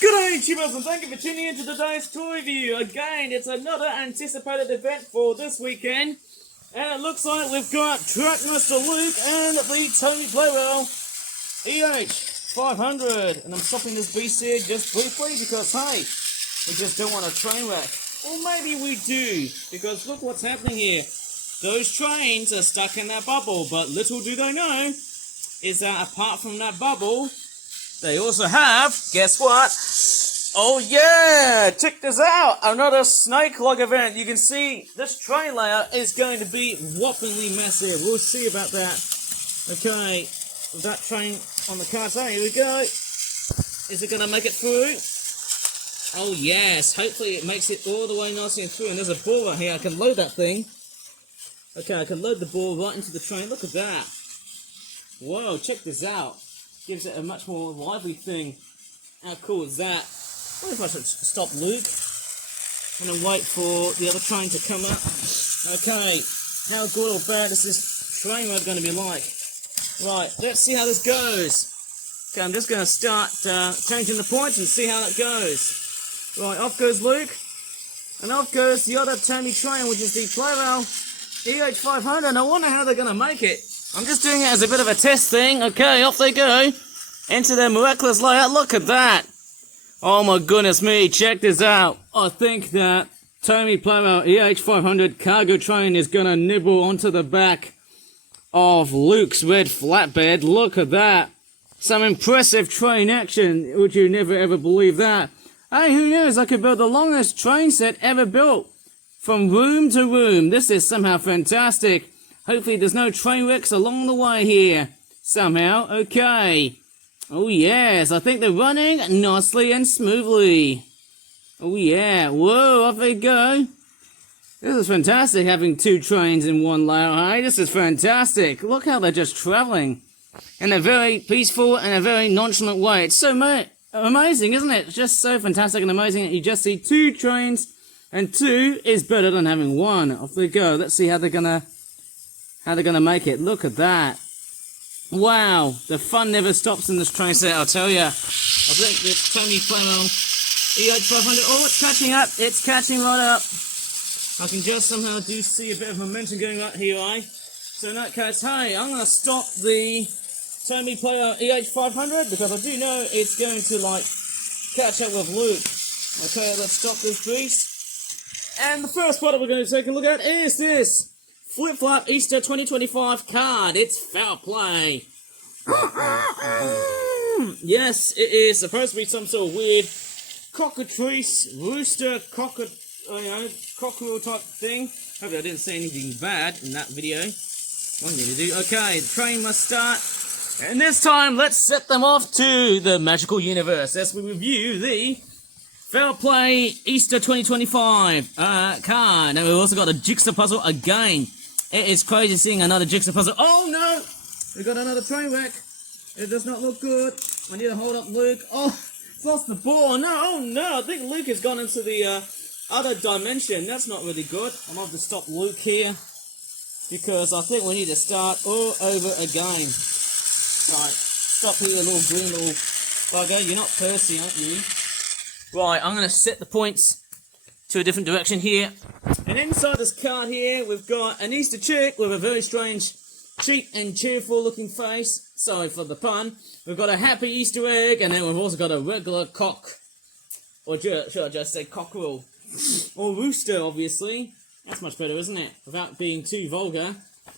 Good day, YouTubers, and thank you for tuning in to today's toy review. Again, it's another anticipated event for this weekend, and it looks like we've got Trackmaster Luke and the Tony Playwell EH500. And I'm stopping this beast here just briefly because, hey, we just don't want a train wreck. Or maybe we do, because look what's happening here. Those trains are stuck in that bubble, but little do they know is that apart from that bubble, they also have, guess what? Oh yeah, check this out, another snake log event. You can see this train layout is going to be whoppingly massive. We'll see about that. Okay, with that train on the cart, here we go. Is it going to make it through? Oh yes, hopefully it makes it all the way nicely through. And there's a ball right here, I can load that thing. Okay, I can load the ball right into the train, look at that. Whoa, check this out. Gives it a much more lively thing. How cool is that? I wonder if I should stop Luke. I'm going to wait for the other train to come up. Okay, how good or bad is this train ride going to be like? Right, let's see how this goes. Okay, I'm just going to start changing the points and see how that goes. Right, off goes Luke. And off goes the other Tony train, which is the Playwell EH500. I wonder how they're going to make it. I'm just doing it as a bit of a test thing. Okay, off they go. Into their miraculous layout. Look at that. Oh my goodness me, check this out. I think that Tony Playwell EH500 cargo train is going to nibble onto the back of Luke's red flatbed. Look at that. Some impressive train action. Would you never ever believe that? Hey, who knows? I could build the longest train set ever built. From room to room. This is somehow fantastic. Hopefully there's no train wrecks along the way here. Somehow. Okay. Oh yes, I think they're running nicely and smoothly. Oh yeah. Whoa, off they go. This is fantastic having two trains in one layout. Hey, this is fantastic. Look how they're just traveling. In a very peaceful and a very nonchalant way. It's so amazing, isn't it? It's just so fantastic and amazing that you just see two trains, and two is better than having one. Off they go. Let's see how they're gonna make it. Look at that. Wow, the fun never stops in this train set, I'll tell ya. I think this Tony Playwell EH500, oh, it's catching up. It's catching right up. I can just somehow do see a bit of momentum going right here, So in that case, hey, I'm going to stop the Tony Playwell EH500 because I do know it's going to, like, catch up with Luke. Okay, let's stop this beast. And the first product we're going to take a look at is this Flip-Flop Easter 2025 card. It's foul play. Yes, it is supposed to be some sort of weird cockatrice, rooster, cockerel type thing. Hopefully I didn't say anything bad in that video. What I'm going to do. Okay, the train must start. And this time, let's set them off to the magical universe as we review the Foul Play Easter 2025 card. And we've also got a jigsaw puzzle again. It is crazy seeing another jigsaw puzzle. Oh no! We got another train wreck. It does not look good. I need to hold up Luke. Oh, it's lost the ball. No, oh no! I think Luke has gone into the other dimension. That's not really good. I'm going to have to stop Luke here because I think we need to start all over again. Right, stop here, little green little bugger. You're not Percy, aren't you? Right, I'm going to set the points to a different direction here. And inside this card here, we've got an Easter chick with a very strange, cheap and cheerful looking face. Sorry for the pun. We've got a happy Easter egg, and then we've also got a regular cock. Or should I just say cockerel? Or rooster, obviously. That's much better, isn't it? Without being too vulgar.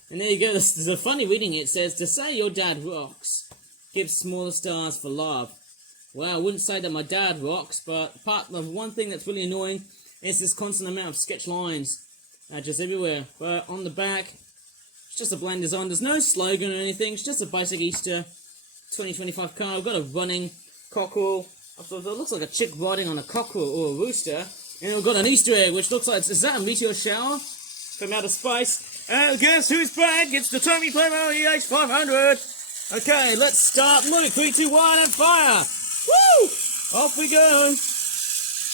And there you go, there's a funny reading. It says, to say your dad rocks, give smaller stars for love. Well, I wouldn't say that my dad rocks, but part of one thing that's really annoying is this constant amount of sketch lines just everywhere. But on the back, it's just a bland design. There's no slogan or anything. It's just a basic Easter 2025 card. We've got a running cockerel. It looks like a chick riding on a cockerel or a rooster. And we've got an Easter egg, which looks like, is that a meteor shower from outer space? And guess who's back? It's the Tony Playwell EH500. Okay, let's start. Luke, 3, 2, 1, and fire! Woo! Off we go.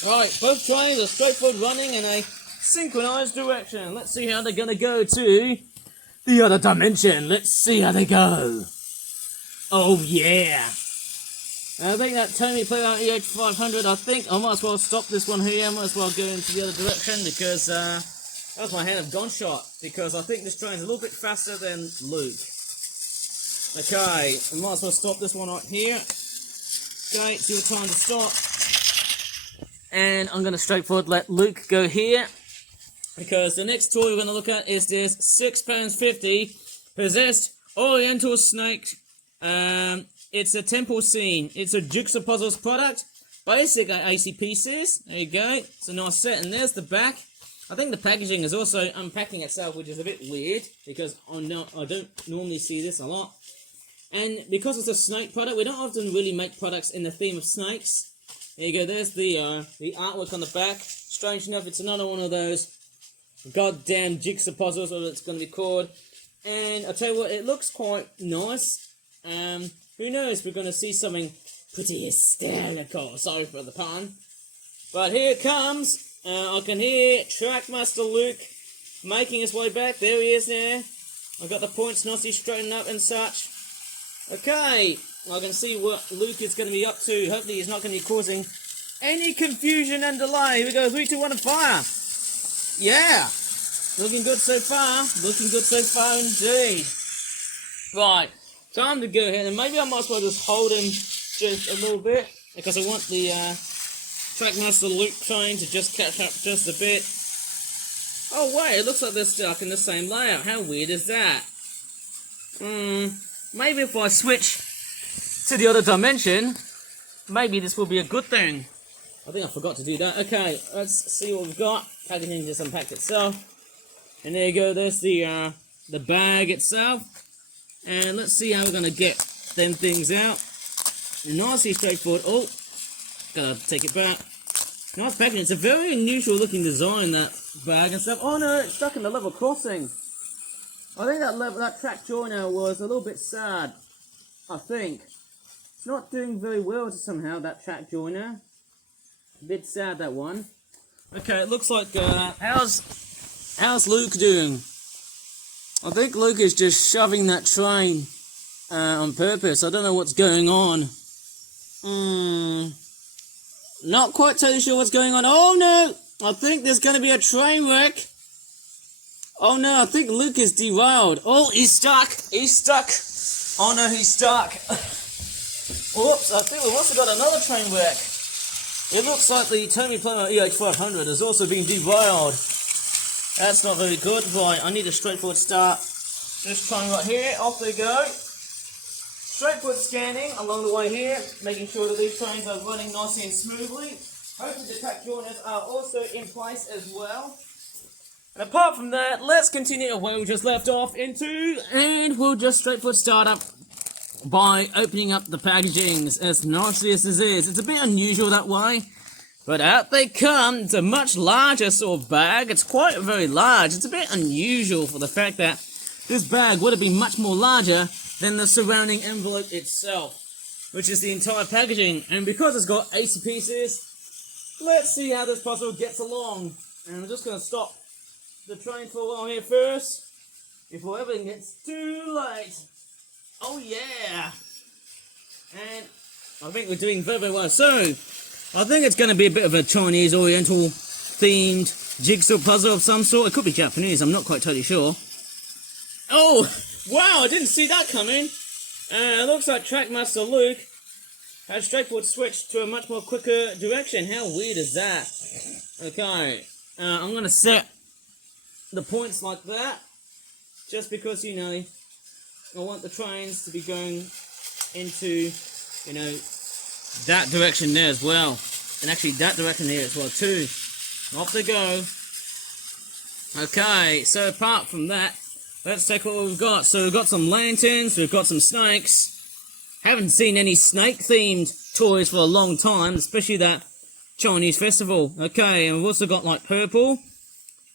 Right, both trains are straightforward running in a synchronized direction. Let's see how they're going to go to the other dimension. Let's see how they go. Oh, yeah. And I think that Tomy Playground EH500, I think I might as well stop this one here. I might as well go into the other direction because that was my hand of gun shot. Because I think this train's a little bit faster than Luke. Okay, I might as well stop this one right here. Okay, it's your time to stop. And I'm going to straightforward let Luke go here. Because the next toy we're going to look at is this £6.50 Possessed Oriental Snake. It's a temple scene. It's a Jigsaw Puzzles product. Basic 80 pieces. There you go. It's a nice set. And there's the back. I think the packaging is also unpacking itself, which is a bit weird. Because I don't normally see this a lot. And because it's a snake product, we don't often really make products in the theme of snakes. There you go. There's the artwork on the back. Strange enough, it's another one of those goddamn Jigsaw Puzzles, whatever it's going to be called. And I'll tell you what, it looks quite nice. Who knows, we're going to see something pretty hysterical, sorry for the pun. But here it comes, I can hear Trackmaster Luke making his way back, there he is there. I've got the points nicely straightened up and such. Okay, I can see what Luke is going to be up to, hopefully he's not going to be causing any confusion and delay. Here we go, 3, 2, 1 and fire! Yeah! Looking good so far indeed. Right. Time to go ahead, and maybe I might as well just hold him just a little bit, because I want the Trackmaster Luke train to just catch up just a bit. Oh wait, it looks like they're stuck in the same layout. How weird is that? Maybe if I switch to the other dimension, maybe this will be a good thing. I think I forgot to do that. Okay, let's see what we've got. Packaging just unpacked itself. And there you go, there's the bag itself. And let's see how we're going to get them things out. Nicely straightforward. Oh, gotta take it back. Nice packaging. It's a very unusual looking design, that bag and stuff. Oh no, it's stuck in the level crossing. I think that track joiner was a little bit sad. I think. It's not doing very well somehow, that track joiner. A bit sad, that one. Okay, it looks like, how's Luke doing? I think Luke is just shoving that train on purpose. I don't know what's going on. Not quite totally sure what's going on. Oh no! I think there's going to be a train wreck. Oh no, I think Luke is derailed. Oh, he's stuck. He's stuck. Oh no, he's stuck. Whoops, I think we've also got another train wreck. It looks like the Tomy Playground EH500 has also been derailed. That's not very good. Right, I need a straightforward start. Just trying right here. Off they go. Straightforward scanning along the way here, making sure that these trains are running nicely and smoothly. Hopefully the track joiners are also in place as well. And apart from that, let's continue where we just left off into, and we'll just straightforward start up by opening up the packagings as nicely as this is. It's a bit unusual that way. But out they come. It's a much larger sort of bag. It's quite very large. It's a bit unusual for the fact that this bag would have been much more larger than the surrounding envelope itself, which is the entire packaging. And because it's got 80 pieces, let's see how this puzzle gets along. And I'm just going to stop the train for a while here first, before everything gets too late. Oh yeah! And I think we're doing very, very well. So, I think it's going to be a bit of a Chinese Oriental themed jigsaw puzzle of some sort. It could be Japanese, I'm not quite totally sure. Oh, wow, I didn't see that coming. It looks like Trackmaster Luke has straightforward switched to a much more quicker direction. How weird is that? Okay, I'm going to set the points like that, just because, you know, I want the trains to be going into, you know, that direction there as well, and actually that direction here as well too. Off they go. Okay, so apart from that, let's take what we've got. So we've got some lanterns, we've got some snakes. Haven't seen any snake themed toys for a long time, especially that Chinese festival. Okay, and we've also got like purple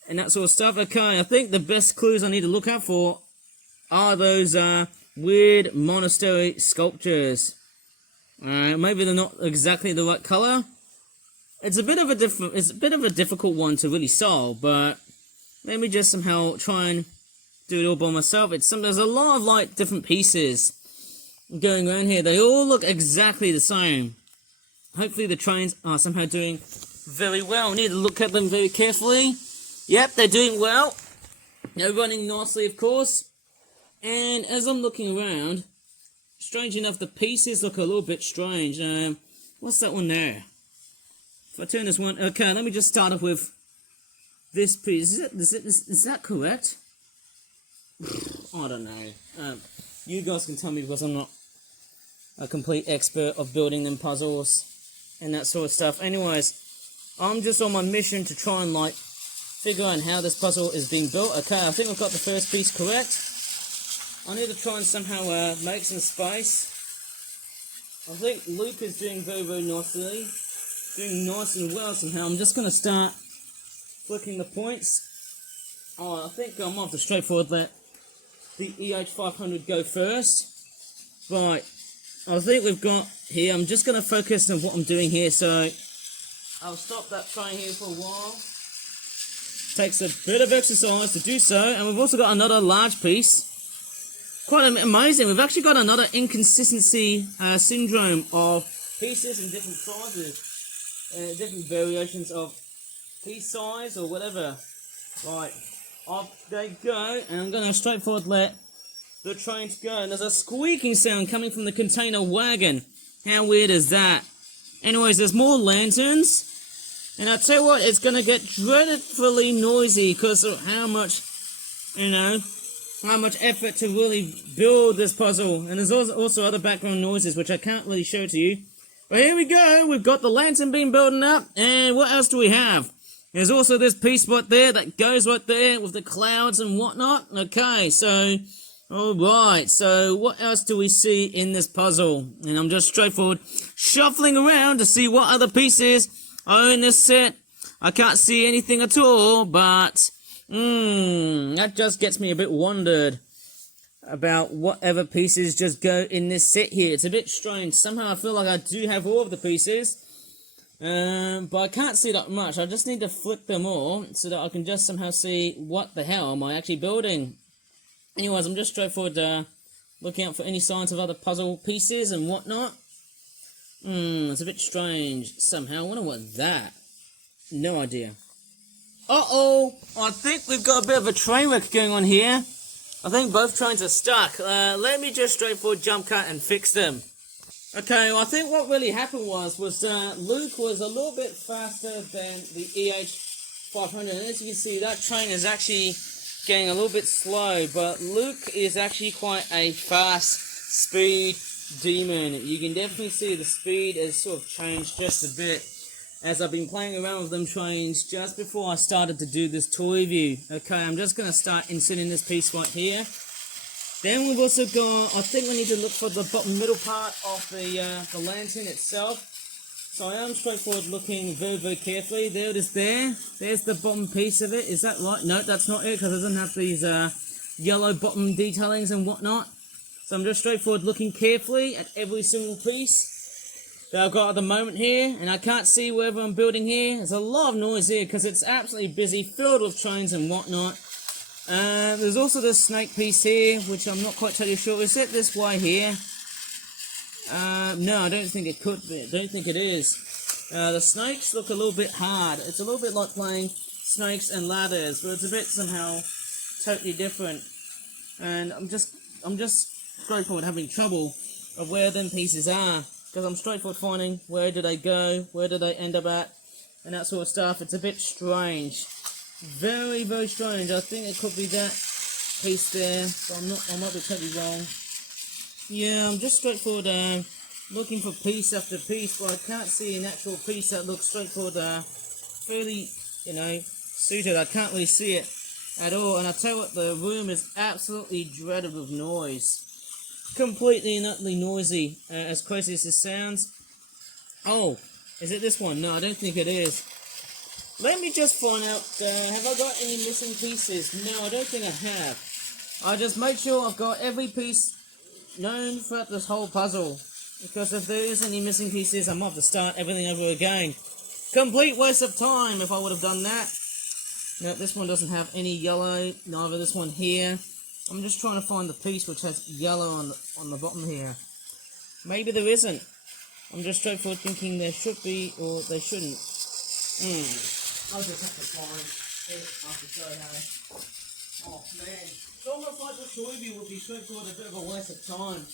and that sort of stuff. Okay, I think the best clues I need to look out for are those weird monastery sculptures. Maybe they're not exactly the right color. It's a bit of a difficult one to really solve, but let me just somehow try and do it all by myself. There's a lot of like different pieces. going around here, they all look exactly the same. Hopefully the trains are somehow doing very well. We need to look at them very carefully. Yep, they're doing well. They're running nicely, of course. And as I'm looking around, strange enough, the pieces look a little bit strange. What's that one there? If I turn this one... Okay, let me just start off with this piece. Is that correct? I don't know. You guys can tell me because I'm not a complete expert of building them puzzles and that sort of stuff. Anyways, I'm just on my mission to try and, like, figure out how this puzzle is being built. Okay, I think I've got the first piece correct. I need to try and somehow make some space. I think Luke is doing very, very nicely. Doing nice and well somehow. I'm just going to start flicking the points. Oh, I think I might have to straightforward let the EH500 go first. Right, I think we've got here. I'm just going to focus on what I'm doing here. So I'll stop that train here for a while. Takes a bit of exercise to do so. And we've also got another large piece. Quite amazing. We've actually got another inconsistency syndrome of pieces in different sizes. Different variations of piece size or whatever. Right, off they go, and I'm going to straightforward let the trains go. And there's a squeaking sound coming from the container wagon. How weird is that? Anyways, there's more lanterns, and I tell you what, it's going to get dreadfully noisy because of how much, how much effort to really build this puzzle. And there's also other background noises which I can't really show to you. But here we go, we've got the lantern beam building up, and what else do we have? There's also this piece right there that goes right there with the clouds and whatnot. Okay, so, alright, so what else do we see in this puzzle? And I'm just straightforward shuffling around to see what other pieces are in this set. I can't see anything at all, but, that just gets me a bit wondered about whatever pieces just go in this set here. It's a bit strange. Somehow I feel like I do have all of the pieces, but I can't see that much. I just need to flip them all so that I can just somehow see what the hell am I actually building. Anyways, I'm just straightforward looking out for any signs of other puzzle pieces and whatnot. It's a bit strange somehow. I wonder what that. No idea. Uh-oh! I think we've got a bit of a train wreck going on here. I think both trains are stuck. Let me just straightforward jump cut and fix them. Okay, well, I think what really happened was Luke was a little bit faster than the EH500. And as you can see, that train is actually getting a little bit slow. But Luke is actually quite a fast speed demon. You can definitely see the speed has sort of changed just a bit as I've been playing around with them trains just before I started to do this tour review. Okay, I'm just going to start inserting this piece right here. Then we've also got, I think we need to look for the bottom middle part of the lantern itself. So I am straightforward looking very, very carefully. There it is there. There's the bottom piece of it. Is that right? No, that's not it because it doesn't have these yellow bottom detailings and whatnot. So I'm just straightforward looking carefully at every single piece that I've got at the moment here, and I can't see wherever I'm building here. There's a lot of noise here because it's absolutely busy, filled with trains and whatnot. There's also this snake piece here, which I'm not quite totally sure. Is it this way here? No, I don't think it could be. I don't think it is. The snakes look a little bit hard. It's a little bit like playing snakes and ladders, but it's a bit somehow totally different. And I'm just straightforward having trouble of where them pieces are. Because I'm straightforward finding where do they go, where do they end up at, and that sort of stuff. It's a bit strange. Very, very strange. I think it could be that piece there, but I might be totally wrong. Yeah, I'm just straightforward looking for piece after piece, but I can't see an actual piece that looks straightforward fairly, suited. I can't really see it at all. And I tell you what, the room is absolutely dreaded with noise. Completely and utterly noisy, as crazy as this sounds. Oh, is it this one? No, I don't think it is. Let me just find out, have I got any missing pieces? No, I don't think I have. I just made sure I've got every piece known throughout this whole puzzle. Because if there is any missing pieces, I might have to start everything over again. Complete waste of time if I would have done that. No, this one doesn't have any yellow, neither this one here. I'm just trying to find the piece which has yellow on the bottom here. Maybe there isn't. I'm just straightforward thinking there should be, or they shouldn't. I'll just have to find it after show how. Oh man, it's almost like the Shoibi would be straightforward, a bit of a waste of time.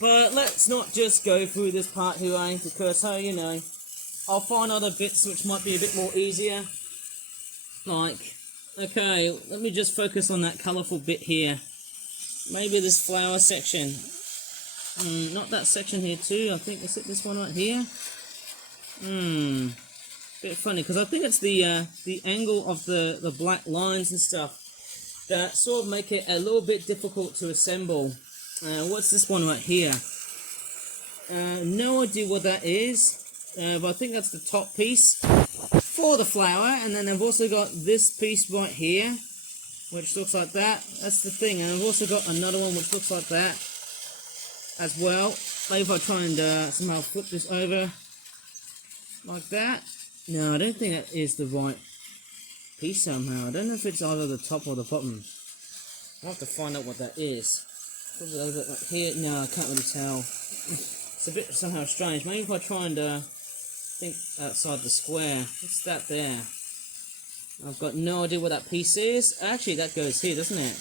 But let's not just go through this part here, because you know, I'll find other bits which might be a bit more easier. Like, okay, let me just focus on that colourful bit here. Maybe this flower section. Not that section here too. I think, is it this one right here? Bit funny, because I think it's the angle of the black lines and stuff that sort of make it a little bit difficult to assemble. What's this one right here? No idea what that is, but I think that's the top piece for the flower, and then I've also got this piece right here, which looks like that. That's the thing, and I've also got another one which looks like that as well. Maybe if I try and somehow flip this over like that. No, I don't think that is the right piece somehow. I don't know if it's either the top or the bottom. I'll have to find out what that is. Probably over like here. No, I can't really tell. It's a bit somehow strange. Maybe if I try and think outside the square. What's that there? I've got no idea what that piece is. Actually, that goes here, doesn't it?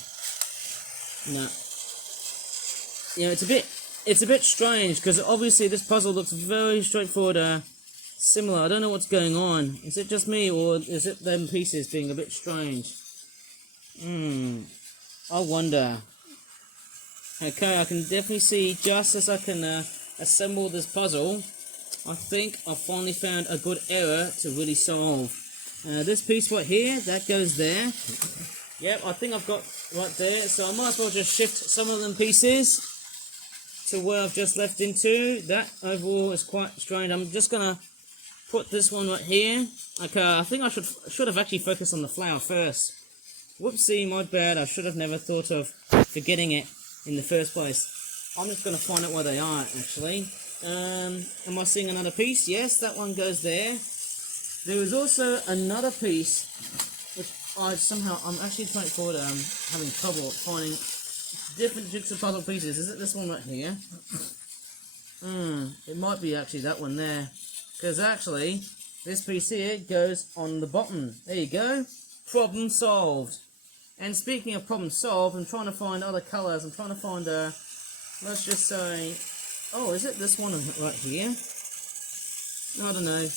No. You know, it's a bit strange, because obviously this puzzle looks very straightforward, similar. I don't know what's going on. Is it just me, or is it them pieces being a bit strange? I wonder. Okay, I can definitely see, just as I can assemble this puzzle, I think I finally found a good error to really solve. This piece right here, that goes there. Yep, I think I've got right there, so I might as well just shift some of them pieces to where I've just left into. That overall is quite strange. I'm just gonna put this one right here. Okay, I think I should have actually focused on the flower first. Whoopsie, my bad. I should have never thought of forgetting it in the first place. I'm just gonna find out where they are actually. Am I seeing another piece? Yes, that one goes there. There is also another piece which I'm actually trying forward having trouble finding different jigsaw puzzle pieces. Is it this one right here? It might be actually that one there, because actually this piece here goes on the bottom. There you go. Problem solved. And speaking of problem solved, I'm trying to find other colours. I'm trying to find let's just say, oh, is it this one right here? I don't know.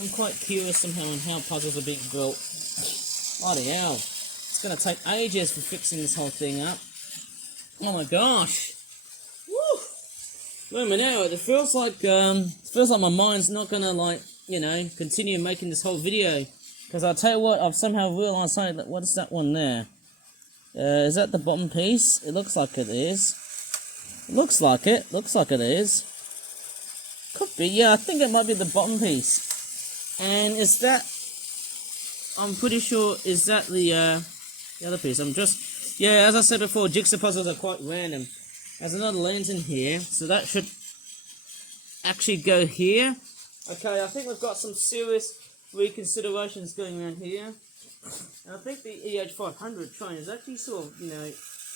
I'm quite curious somehow on how puzzles are being built. Bloody hell. It's going to take ages for fixing this whole thing up. Oh my gosh. Woo! Wait a minute now, it feels like my mind's not going to, like, you know, continue making this whole video. Because I'll tell you what, I've somehow realised something. What's that one there? Is that the bottom piece? It looks like it is. Looks like it. Looks like it is. Could be. Yeah, I think it might be the bottom piece. And is that... I'm pretty sure, is that the other piece? Yeah, as I said before, jigsaw puzzles are quite random. There's another lens in here, so that should actually go here. Okay, I think we've got some serious reconsiderations going around here. And I think the EH500 train is actually sort of, you know,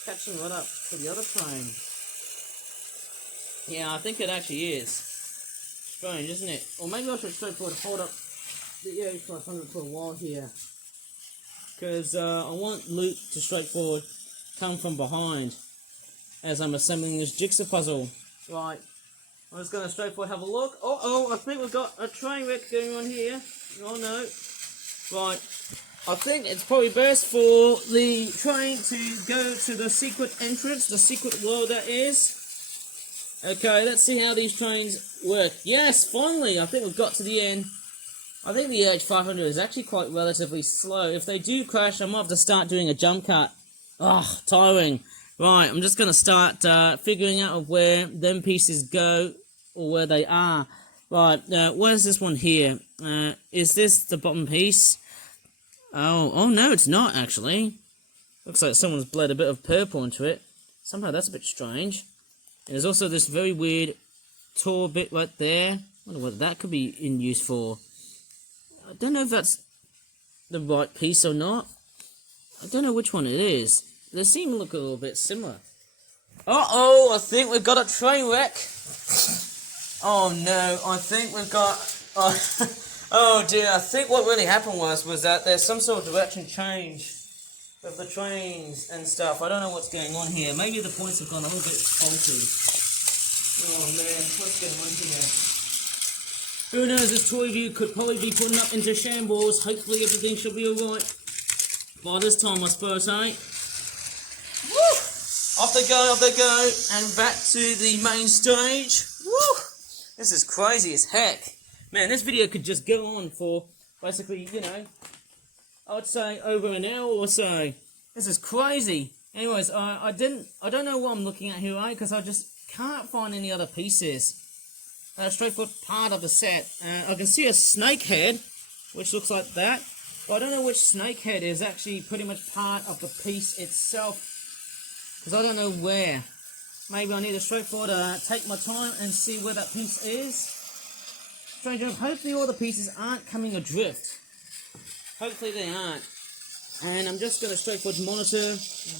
catching right up to the other train. Yeah, I think it actually is. Strange, isn't it? Or maybe I should straightforward hold up the EH500 for a while here. Because I want Luke to straightforward come from behind as I'm assembling this jigsaw puzzle. Right, I'm just going to straightforward have a look. Oh, I think we've got a train wreck going on here. Oh no. Right, I think it's probably best for the train to go to the secret entrance, the secret world that is. Okay, let's see how these trains work. Yes, finally, I think we've got to the end. I think the EH500 is actually quite relatively slow. If they do crash, I might have to start doing a jump cut. Ugh, tiring. Right, I'm just going to start figuring out where them pieces go, or where they are. Right, where's this one here? Is this the bottom piece? Oh no, it's not actually. Looks like someone's bled a bit of purple into it. Somehow that's a bit strange. And there's also this very weird tall bit right there. I wonder what that could be in use for. I don't know if that's the right piece or not. I don't know which one it is. They seem to look a little bit similar. Uh-oh, I think we've got a train wreck. Oh no, I think we've got... oh dear, I think what really happened was that there's some sort of direction change with the trains and stuff. I don't know what's going on here. Maybe the points have gone a little bit faulty. Oh man, what's going on here? Who knows, this toy view could probably be putting up into shambles. Hopefully everything should be alright by this time, I suppose, eh? Woo! Off they go, and back to the main stage. Woo! This is crazy as heck. Man, this video could just go on for basically, you know, I would say over an hour or so. This is crazy. Anyways, I don't know what I'm looking at here, right? Because I just can't find any other pieces. Straightforward part of the set. I can see a snake head, which looks like that. But I don't know which snake head is actually pretty much part of the piece itself. Because I don't know where. Maybe I need to straightforward take my time and see where that piece is. Strange enough, hopefully all the pieces aren't coming adrift. Hopefully they aren't. And I'm just going to straightforward monitor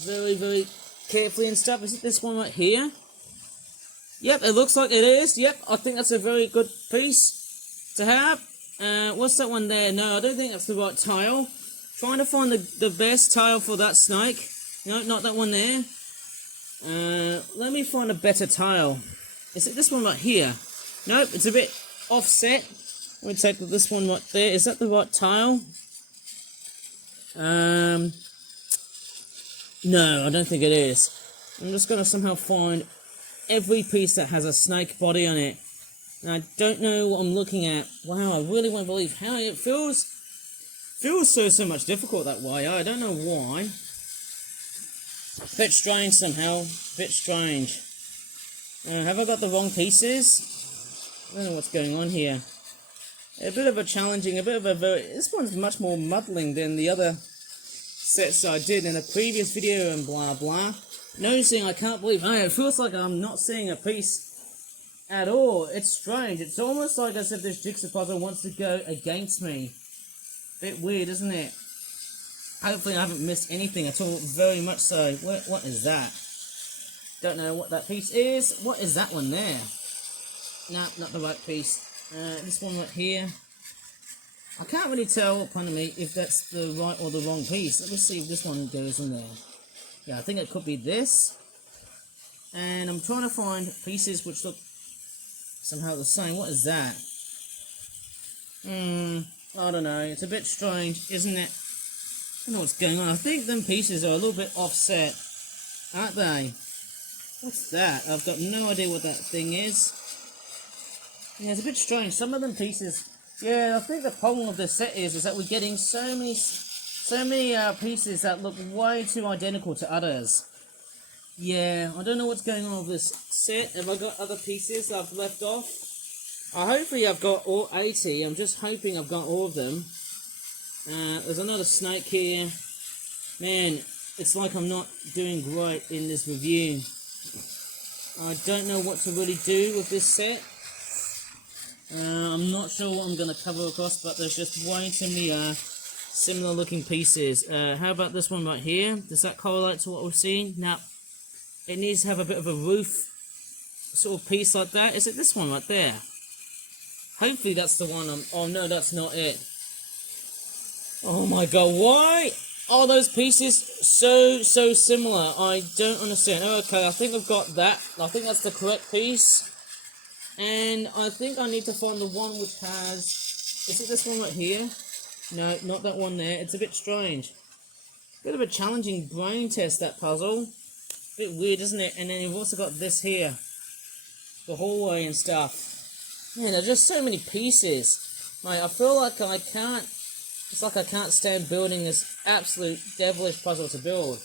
very, very carefully and stuff. Is it this one right here? Yep, it looks like it is. Yep, I think that's a very good piece to have. What's that one there? No, I don't think that's the right tile. Trying to find the best tile for that snake. No, not that one there. Let me find a better tile. Is it this one right here? Nope, it's a bit offset. Let me take this one right there. Is that the right tile? No, I don't think it is. I'm just going to somehow find every piece that has a snake body on it. And I don't know what I'm looking at. Wow, I really won't believe how it feels. Feels so much difficult that way. I don't know why. Bit strange somehow. Bit strange. Have I got the wrong pieces? I don't know what's going on here. A bit of a challenging, this one's much more muddling than the other sets I did in a previous video and blah blah. Noticing I can't believe, it feels like I'm not seeing a piece at all. It's strange. It's almost like as if this jigsaw puzzle wants to go against me. Bit weird, isn't it? Hopefully I haven't missed anything at all, very much so. What is that? Don't know what that piece is. What is that one there? No, not the right piece. This one right here. I can't really tell, pardon me, if that's the right or the wrong piece. Let me see if this one goes in there. Yeah, I think it could be this. And I'm trying to find pieces which look somehow the same. What is that? I don't know. It's a bit strange, isn't it? I don't know what's going on. I think them pieces are a little bit offset, aren't they? What's that? I've got no idea what that thing is. Yeah, it's a bit strange. Some of them pieces... Yeah, I think the problem of this set is that we're getting so many pieces that look way too identical to others. Yeah, I don't know what's going on with this set. Have I got other pieces I've left off? Hopefully I've got all 80. I'm just hoping I've got all of them. There's another snake here. Man, it's like I'm not doing great in this review. I don't know what to really do with this set. I'm not sure what I'm going to cover across, but there's just way too many similar looking pieces. How about this one right here? Does that correlate to what we're seeing? Now, it needs to have a bit of a roof sort of piece like that. Is it this one right there? Hopefully that's the one oh no, that's not it. Oh my god, why are those pieces so similar? I don't understand. Okay, I think I've got that. I think that's the correct piece. And I think I need to find the one which has... Is it this one right here? No, not that one there. It's a bit strange. Bit of a challenging brain test, that puzzle. Bit weird, isn't it? And then you've also got this here. The hallway and stuff. Man, there's just so many pieces. Mate, I feel like I can't... It's like I can't stand building this absolute devilish puzzle to build.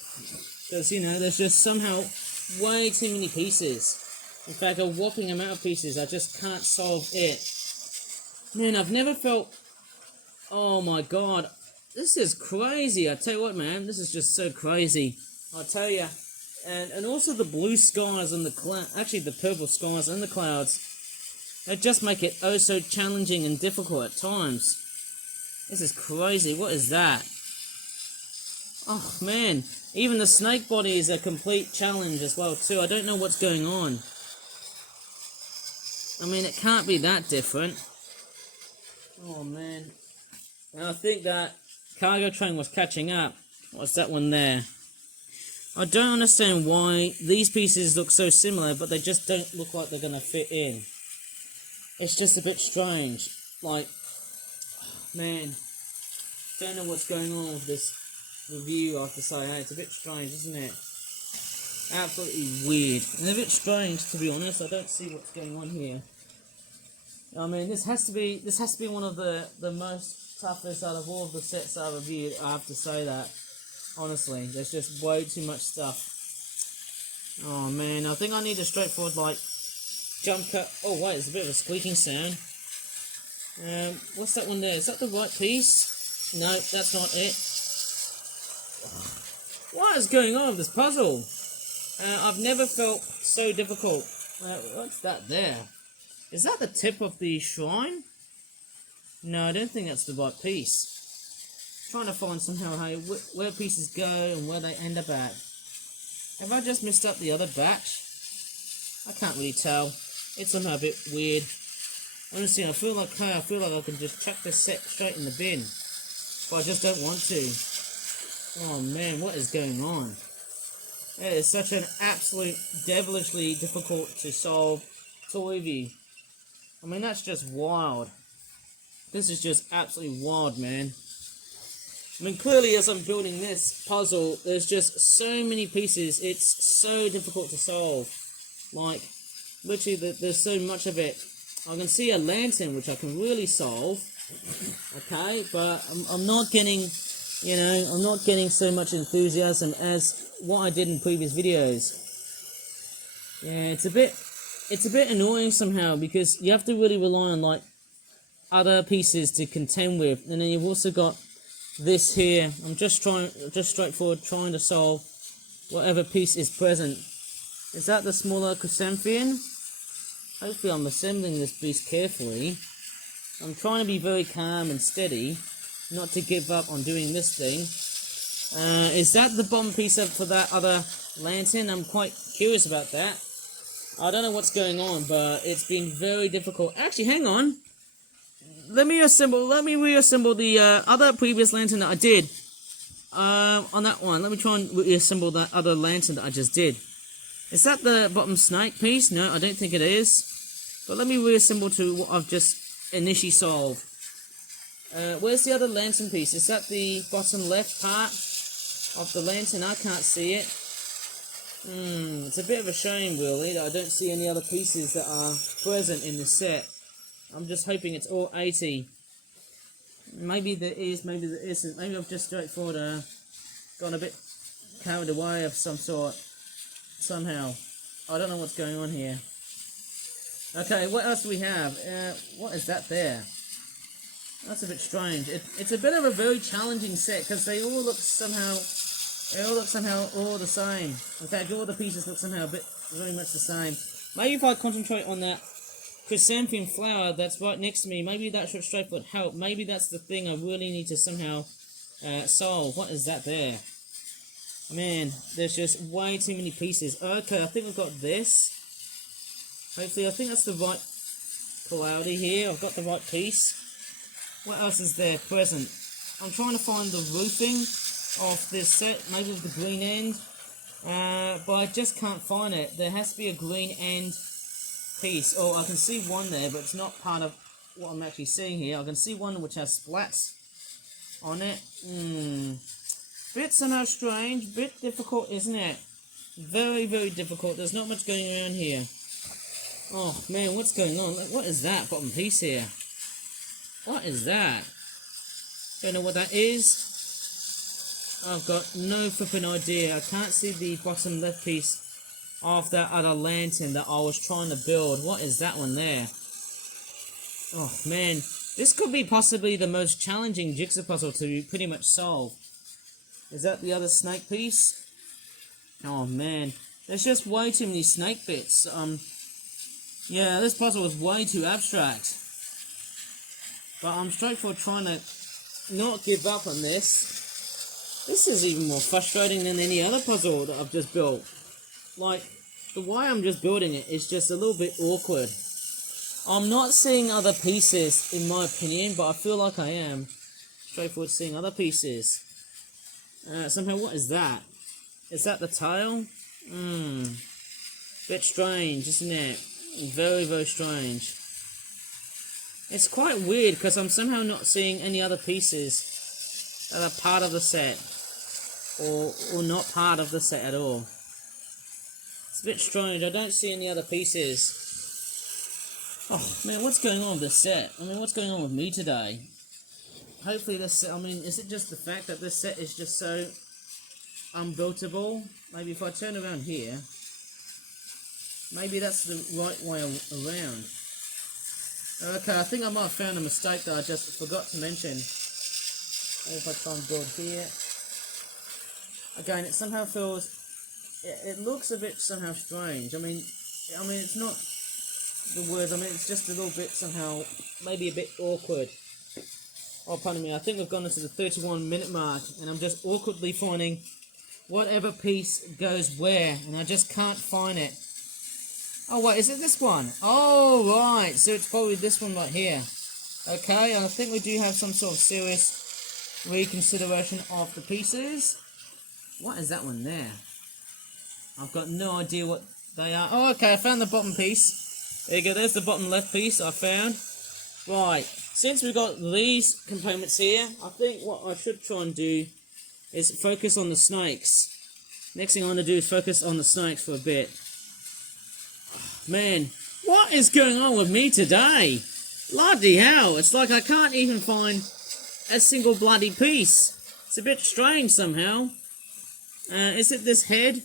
Because, you know, there's just somehow way too many pieces. In fact, a whopping amount of pieces. I just can't solve it. Man, I've never felt... Oh my god. This is crazy. I tell you what, man. This is just so crazy. I'll tell you. And also the blue skies and the cloud... Actually, the purple skies and the clouds. They just make it oh so challenging and difficult at times. This is crazy. What is that? Oh man, even the snake body is a complete challenge as well too. I don't know what's going on. I mean, it can't be that different. Oh man. And I think that cargo train was catching up. What's that one there? I don't understand why these pieces look so similar, but they just don't look like they're gonna fit in. It's just a bit strange. Like, man, don't know what's going on with this review, I have to say. Hey, it's a bit strange, isn't it? Absolutely weird. And a bit strange, to be honest. I don't see what's going on here. I mean, this has to be one of the most toughest out of all of the sets I've reviewed. I have to say that. Honestly, there's just way too much stuff. Oh man, I think I need a straightforward like jump cut. Oh wait, there's a bit of a squeaking sound. What's that one there? Is that the right piece? No, that's not it. What is going on with this puzzle? I've never felt so difficult. What's that there? Is that the tip of the shrine? No, I don't think that's the right piece. Trying to find somehow where pieces go and where they end up at. Have I just messed up the other batch? I can't really tell. It's somehow a bit weird. Honestly, I feel like I can just chuck this set straight in the bin, but I just don't want to. Oh man, what is going on? It is such an absolute devilishly difficult to solve toy. I mean, that's just wild. This is just absolutely wild, man. I mean, clearly as I'm building this puzzle, there's just so many pieces, it's so difficult to solve. Like, literally, there's so much of it. I can see a lantern, which I can really solve, okay, but I'm not getting, you know, I'm not getting so much enthusiasm as what I did in previous videos. Yeah, it's a bit annoying somehow, because you have to really rely on, like, other pieces to contend with, and then you've also got this here. I'm just straightforward trying to solve whatever piece is present. Is that the smaller chrysanthemum? Hopefully I'm assembling this piece carefully. I'm trying to be very calm and steady, not to give up on doing this thing. Is that the bottom piece for that other lantern? I'm quite curious about that. I don't know what's going on, but it's been very difficult. Actually, hang on. Let me reassemble the other previous lantern that I did. On that one, let me try and reassemble that other lantern that I just did. Is that the bottom snake piece? No, I don't think it is. But let me reassemble to what I've just initially solved. Where's the other lantern piece? Is that the bottom left part of the lantern? I can't see it. It's a bit of a shame, really, that I don't see any other pieces that are present in this set. I'm just hoping it's all 80. Maybe there is, maybe there isn't. Maybe I've just straightforward gone a bit carried away of some sort. Somehow. I don't know what's going on here. Okay, what else do we have? What is that there? That's a bit strange. It's a bit of a very challenging set, because they all look somehow all the same. In fact, all the pieces look somehow very much the same. Maybe if I concentrate on that chrysanthemum flower that's right next to me, maybe that should straightforward help. Maybe that's the thing I really need to somehow solve. What is that there? Man, there's just way too many pieces. Okay, I think I've got this. Hopefully, I think that's the right polarity here. I've got the right piece. What else is there present? I'm trying to find the roofing of this set, maybe with the green end. But I just can't find it. There has to be a green end piece. Oh, I can see one there, but it's not part of what I'm actually seeing here. I can see one which has splats on it. Bit somehow strange, bit difficult, isn't it? Very, very difficult. There's not much going around here. Oh man, what's going on? What is that bottom piece here? What is that? Don't know what that is. I've got no flipping idea. I can't see the bottom left piece of that other lantern that I was trying to build. What is that one there? Oh man, this could be possibly the most challenging jigsaw puzzle to pretty much solve. Is that the other snake piece? Oh man, there's just way too many snake bits. Yeah, this puzzle is way too abstract. But I'm straightforward trying to not give up on this. This is even more frustrating than any other puzzle that I've just built. Like, the way I'm just building it is just a little bit awkward. I'm not seeing other pieces, in my opinion, but I feel like I am. Straightforward seeing other pieces. Somehow, what is that? Is that the tail? Bit strange, isn't it? Very, very strange. It's quite weird because I'm somehow not seeing any other pieces that are part of the set. Or not part of the set at all. It's a bit strange. I don't see any other pieces. Oh, man, what's going on with this set? I mean, what's going on with me today? Hopefully this set, I mean, is it just the fact that this set is just so unbuiltable? Maybe if I turn around here, maybe that's the right way around. Okay, I think I might have found a mistake that I just forgot to mention. Maybe if I try and build here. Again, it somehow feels, it looks a bit somehow strange. I mean, it's not the words, I mean, it's just a little bit somehow, maybe a bit awkward. Oh, pardon me, I think we've gone into the 31-minute mark, and I'm just awkwardly finding whatever piece goes where, and I just can't find it. Oh, wait, is it this one? Oh, right, so it's probably this one right here. Okay, and I think we do have some sort of serious reconsideration of the pieces. What is that one there? I've got no idea what they are. Oh, okay, I found the bottom piece. There you go, there's the bottom left piece I found. Right, since we've got these components here, I think what I should try and do is focus on the snakes. Next thing I want to do is focus on the snakes for a bit. Man, what is going on with me today? Bloody hell, it's like I can't even find a single bloody piece. It's a bit strange somehow. Is it this head?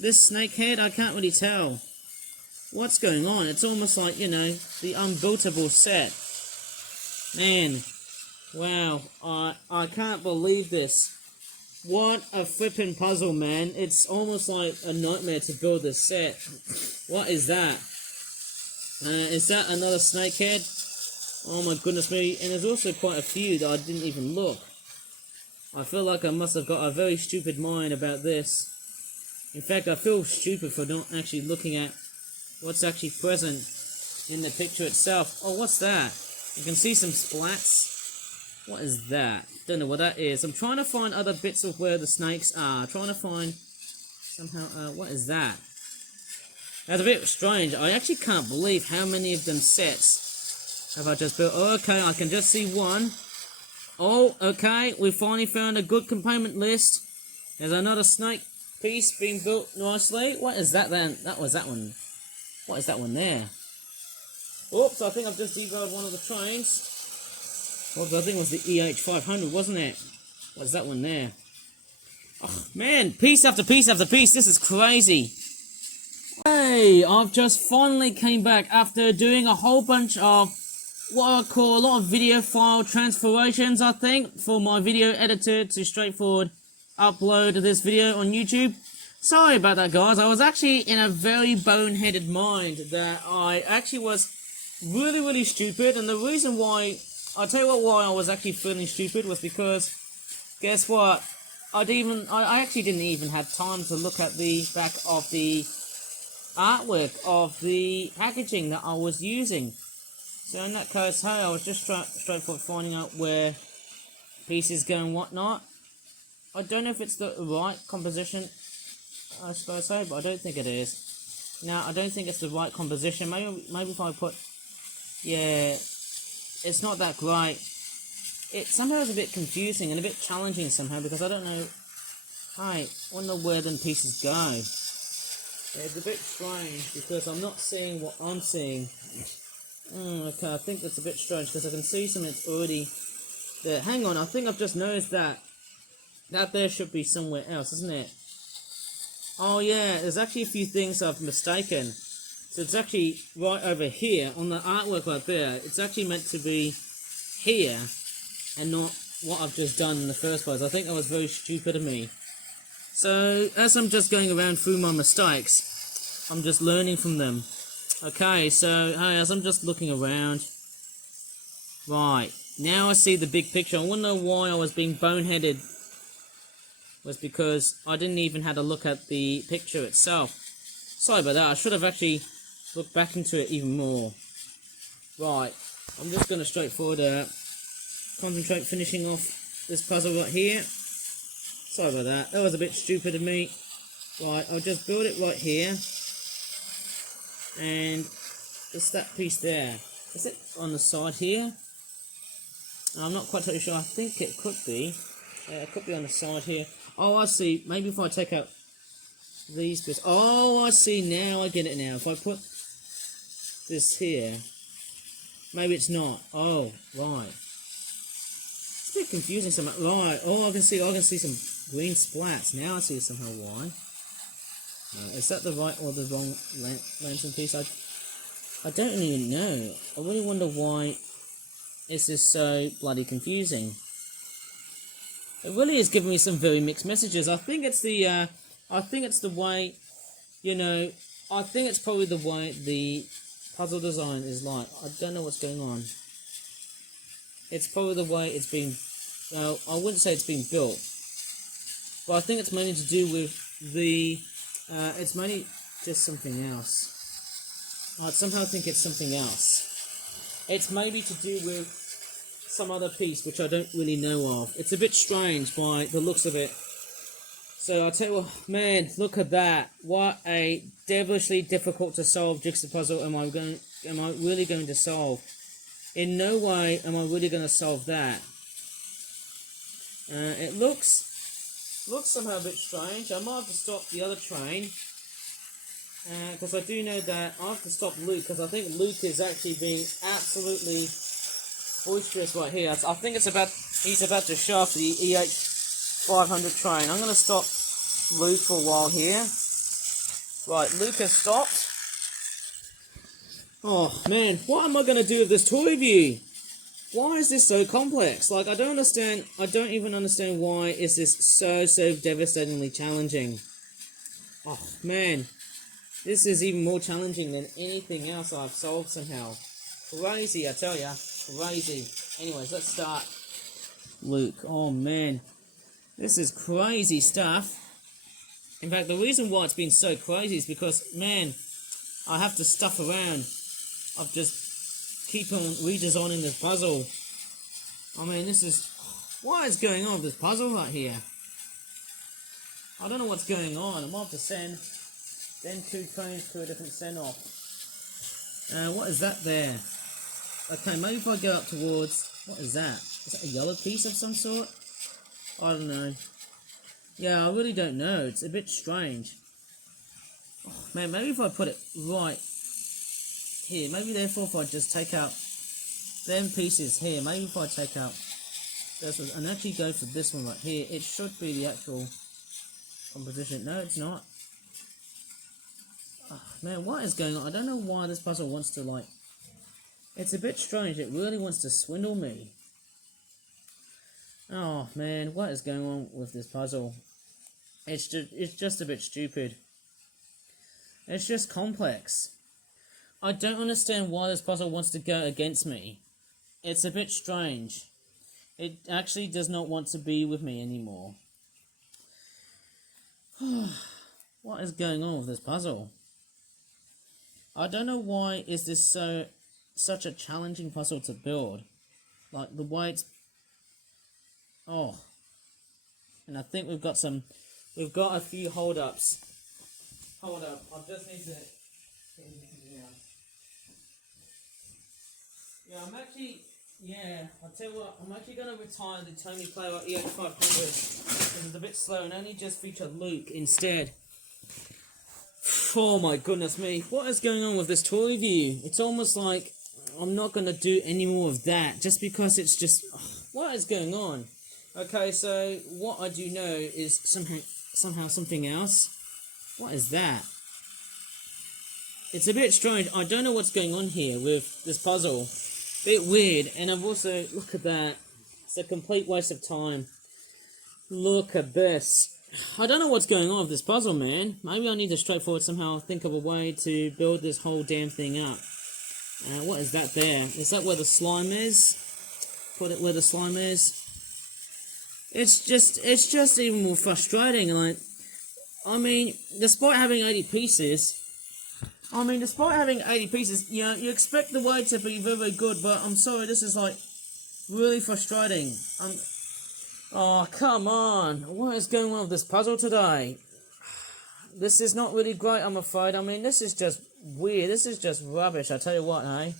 This snake head? I can't really tell. What's going on? It's almost like, you know, the unbuiltable set. Man, wow, I can't believe this. What a flippin' puzzle, man. It's almost like a nightmare to build this set. What is that? Is that another snake head? Oh my goodness me. And there's also quite a few that I didn't even look. I feel like I must have got a very stupid mind about this. In fact, I feel stupid for not actually looking at what's actually present in the picture itself. Oh, what's that? You can see some splats. What is that? Don't know what that is. I'm trying to find other bits of where the snakes are. Trying to find somehow, what is that? That's a bit strange. I actually can't believe how many of them sets have I just built. Oh, okay, I can just see one. Oh, okay, we finally found a good component list. There's another snake piece being built nicely. What is that then? That was that one. What is that one there? Oops, I think I've just derailed one of the trains. Oops, I think it was the EH500, wasn't it? What's that one there? Oh, man, piece after piece after piece. This is crazy. Hey, I've just finally came back after doing a whole bunch of what I call a lot of video file transformations, I think, for my video editor to straightforward upload this video on YouTube. Sorry about that, guys. I was actually in a very boneheaded mind that I actually was really, really stupid. And the reason why, I'll tell you what, why I was actually feeling stupid was because, guess what? I actually didn't even have time to look at the back of the artwork of the packaging that I was using. So in that case, hey, I was just straightforward finding out where pieces go and whatnot. I don't know if it's the right composition, I suppose so, but I don't think it is. No, I don't think it's the right composition. Maybe if I put, yeah, it's not that great. It somehow is a bit confusing and a bit challenging somehow because I don't know. I wonder where them pieces go. Yeah, it's a bit strange because I'm not seeing what I'm seeing. Okay, I think that's a bit strange because I can see something that's already there. Hang on, I think I've just noticed that. That there should be somewhere else, isn't it? Oh yeah, there's actually a few things I've mistaken. So it's actually right over here on the artwork right there. It's actually meant to be here and not what I've just done in the first place. I think that was very stupid of me. So as I'm just going around through my mistakes, I'm just learning from them. Okay, so hey, as I'm just looking around, right, now I see the big picture. I wonder why I was being boneheaded was because I didn't even have a look at the picture itself. Sorry about that, I should have actually looked back into it even more. Right, I'm just going to straightforward concentrate finishing off this puzzle right here. Sorry about that, that was a bit stupid of me. Right, I'll just build it right here. And just that piece there. Is it on the side here? I'm not quite totally sure. I think it could be. It could be on the side here. Oh, I see. Maybe if I take out these bits. Oh, I see. Now I get it now. If I put this here. Maybe it's not. Oh, right. It's a bit confusing somehow. Right. Oh, I can see some green splats. Now I see somehow why. Is that the right or the wrong lantern piece? I don't even know. I really wonder why this is so bloody confusing. It really is giving me some very mixed messages. I think it's the way, you know, I think it's probably the way the puzzle design is like. I don't know what's going on. It's probably the way it's been, well, I wouldn't say it's been built, but I think it's mainly to do with the, it's mainly just something else. I somehow think it's something else. It's maybe to do with some other piece which I don't really know of. It's a bit strange by the looks of it. So I tell you what, man, look at that. What a devilishly difficult to solve jigsaw puzzle am I really going to solve? In no way am I really going to solve that. It looks somehow a bit strange. I might have to stop the other train. Because I do know that I have to stop Luke, because I think Luke is actually being absolutely boisterous right here. I think he's about to shaft the EH500 train. I'm going to stop Luke for a while here. Right, Luke has stopped. Oh man, what am I going to do with this toy view? Why is this so complex? Like, I don't even understand why is this so devastatingly challenging. Oh man. This is even more challenging than anything else I've solved somehow. Crazy, I tell ya. Crazy. Anyways, let's start. Luke. Oh, man. This is crazy stuff. In fact, the reason why it's been so crazy is because, man, I have to stuff around. I've just keep on redesigning this puzzle. I mean, this is... What is going on with this puzzle right here? I don't know what's going on. I might have to send... Then 2 trains to a different send-off. What is that there? Okay, maybe if I go up towards... What is that? Is that a yellow piece of some sort? I don't know. Yeah, I really don't know. It's a bit strange. Oh, man, maybe if I put it right here. Maybe therefore if I just take out them pieces here. Maybe if I take out this one and actually go for this one right here. It should be the actual composition. No, it's not. Oh, man, what is going on? I don't know why this puzzle wants to, like... It's a bit strange. It really wants to swindle me. Oh, man, what is going on with this puzzle? It's just a bit stupid. It's just complex. I don't understand why this puzzle wants to go against me. It's a bit strange. It actually does not want to be with me anymore. What is going on with this puzzle? I don't know why is this such a challenging puzzle to build. Like the way it's... Oh. And I think we've got a few hold-ups. Hold up, I just need to... I'll tell you what, I'm actually going to retire the Tony Player EH500 because it's a bit slow and only just feature Luke instead. Oh my goodness me, what is going on with this toy view? It's almost like I'm not going to do any more of that just because it's just... what is going on? Okay, so what I do know is somehow something else. What is that? It's a bit strange. I don't know what's going on here with this puzzle. Bit weird, and I've also... Look at that. It's a complete waste of time. Look at this. I don't know what's going on with this puzzle, man. Maybe I need to straightforward somehow think of a way to build this whole damn thing up. What is that there? Is that where the slime is? Put it where the slime is. it's just even more frustrating. Like, I mean, despite having 80 pieces, you know, you expect the way to be very, very good, but I'm sorry, this is like really frustrating. Oh, come on. What is going on with this puzzle today? This is not really great, I'm afraid. I mean, this is just weird. This is just rubbish, I tell you what, hey?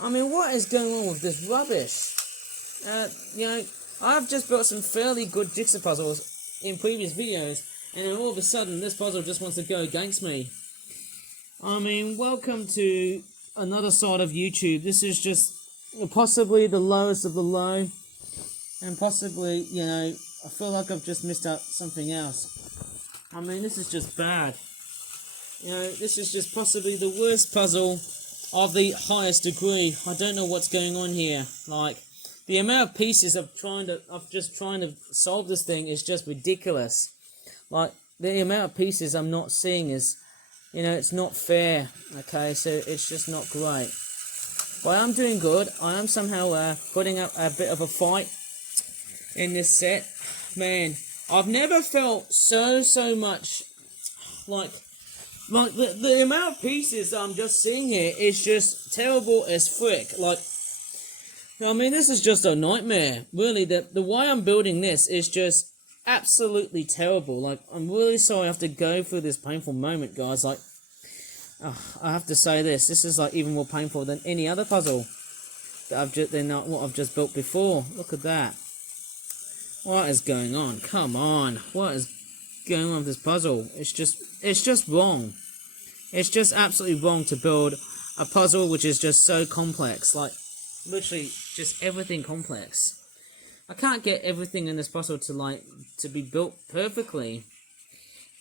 I mean, what is going on with this rubbish? You know, I've just built some fairly good jigsaw puzzles in previous videos, and then all of a sudden, this puzzle just wants to go against me. I mean, welcome to another side of YouTube. This is just possibly the lowest of the low, and possibly, you know, I feel like I've just missed out something else. I mean, this is just bad. You know, this is just possibly the worst puzzle of the highest degree. I don't know what's going on here. Like, the amount of pieces of just trying to solve this thing is just ridiculous. Like, the amount of pieces I'm not seeing is, you know, it's not fair. Okay, so it's just not great. But I'm doing good. I am somehow putting up a bit of a fight in this set. Man, I've never felt so much like the amount of pieces I'm just seeing here is just terrible as frick. Like, I mean, this is just a nightmare. Really, the way I'm building this is just absolutely terrible. Like, I'm really sorry I have to go through this painful moment, guys. Like, I have to say this is like even more painful than any other puzzle that what I've just built before. Look at that. What is going on? Come on. What is going on with this puzzle? It's just wrong. It's just absolutely wrong to build a puzzle which is just so complex. Like, literally just everything complex. I can't get everything in this puzzle to be built perfectly.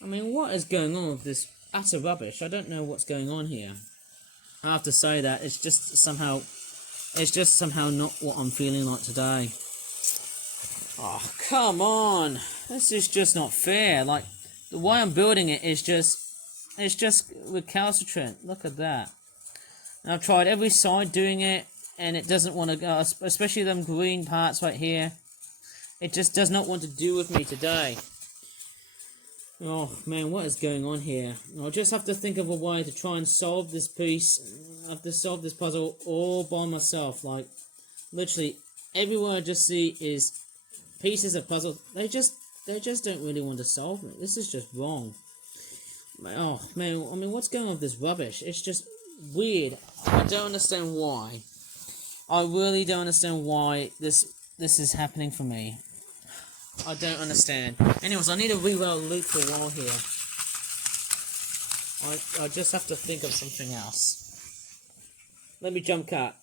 I mean, what is going on with this utter rubbish? I don't know what's going on here. I have to say that it's just somehow not what I'm feeling like today. Oh, come on. This is just not fair. Like, the way I'm building it is just recalcitrant. Look at that. And I've tried every side doing it, and it doesn't want to go, especially them green parts right here. It just does not want to do with me today. Oh, man, what is going on here? I'll just have to think of a way to try and solve this piece. I have to solve this puzzle all by myself. Like, literally, everywhere I just see is pieces of puzzle. They just don't really want to solve it. This is just wrong. Oh, man, I mean, what's going on with this rubbish? It's just weird. I don't understand why. I really don't understand why this is happening for me. I don't understand. Anyways, I need to reroute loop for a while here. I just have to think of something else. Let me jump cut.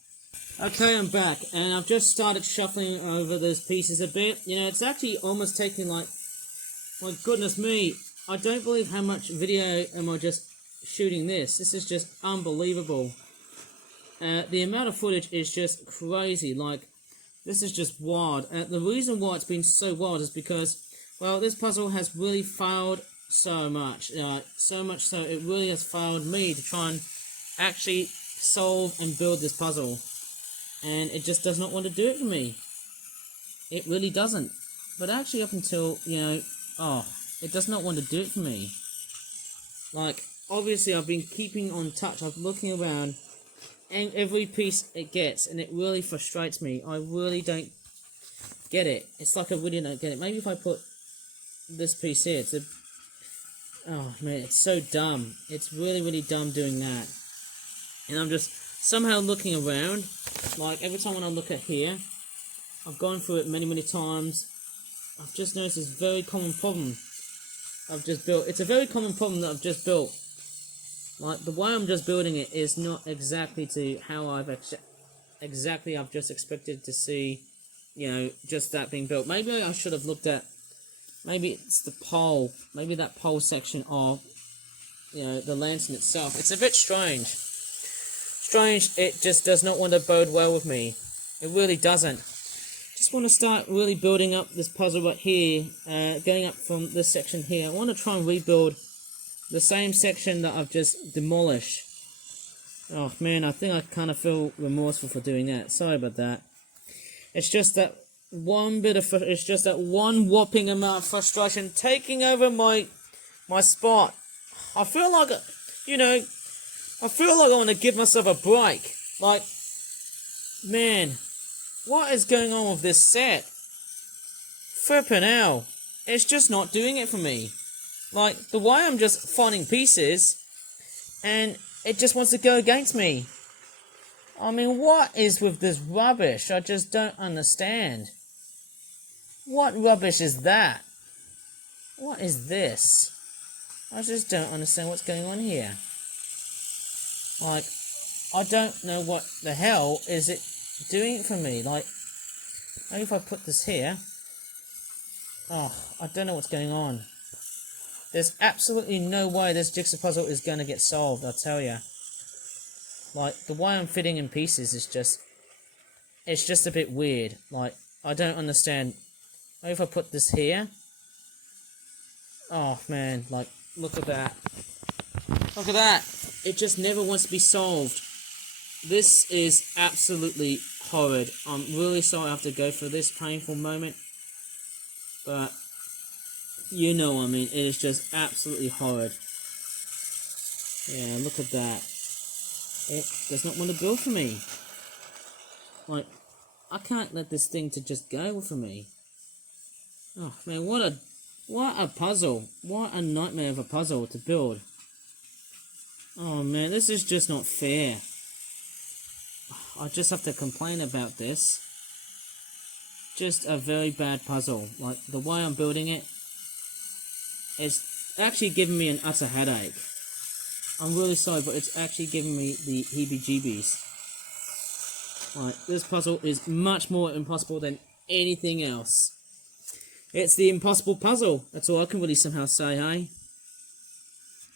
Okay, I'm back, and I've just started shuffling over those pieces a bit. You know, it's actually almost taking like, my goodness me, I don't believe how much video am I just shooting this. This is just unbelievable. The amount of footage is just crazy. Like, this is just wild. The reason why it's been so wild is because, well, this puzzle has really failed so much. So much so it really has failed me to try and actually solve and build this puzzle. And it just does not want to do it for me. It really doesn't. But actually up until, you know, it does not want to do it for me. Like, obviously I've been keeping on touch. I'm looking around and every piece it gets, and it really frustrates me. I really don't get it. It's like I really don't get it. Maybe if I put this piece here, oh man, it's so dumb. It's really, really dumb doing that. And I'm just somehow looking around, like every time when I look at here, I've gone through it many, many times. I've just noticed this very common problem I've just built. It's a very common problem that I've just built. Like, the way I'm just building it is not exactly to how I've just expected to see, you know, just that being built. Maybe I should have looked at, maybe it's the pole, maybe that pole section of, you know, the lantern itself. It's a bit strange. It just does not want to bode well with me. It really doesn't. Just want to start really building up this puzzle right here, going up from this section here. I want to try and rebuild the same section that I've just demolished. Oh man, I think I kind of feel remorseful for doing that. Sorry about that. It's just that it's just that one whopping amount of frustration taking over my spot. I feel like, I want to give myself a break. Like, man, what is going on with this set? Flippin' hell. It's just not doing it for me. Like, the way I'm just finding pieces, and it just wants to go against me. I mean, what is with this rubbish? I just don't understand. What rubbish is that? What is this? I just don't understand what's going on here. Like, I don't know what the hell is it doing for me. Like, maybe if I put this here. Oh, I don't know what's going on. There's absolutely no way this jigsaw puzzle is going to get solved, I'll tell you. Like, the way I'm fitting in pieces is just... It's just a bit weird. Like, I don't understand. Maybe if I put this here. Oh, man. Like, look at that. Look at that. It just never wants to be solved. This is absolutely horrid. I'm really sorry I have to go through this painful moment. But, you know what I mean. It is just absolutely horrid. Yeah, look at that. It does not want to build for me. Like, I can't let this thing to just go for me. Oh, man, what a puzzle. What a nightmare of a puzzle to build. Oh, man, this is just not fair. I just have to complain about this. Just a very bad puzzle. Like, the way I'm building it is actually giving me an utter headache. I'm really sorry, but it's actually giving me the heebie-jeebies. Like, this puzzle is much more impossible than anything else. It's the impossible puzzle. That's all I can really somehow say, hey?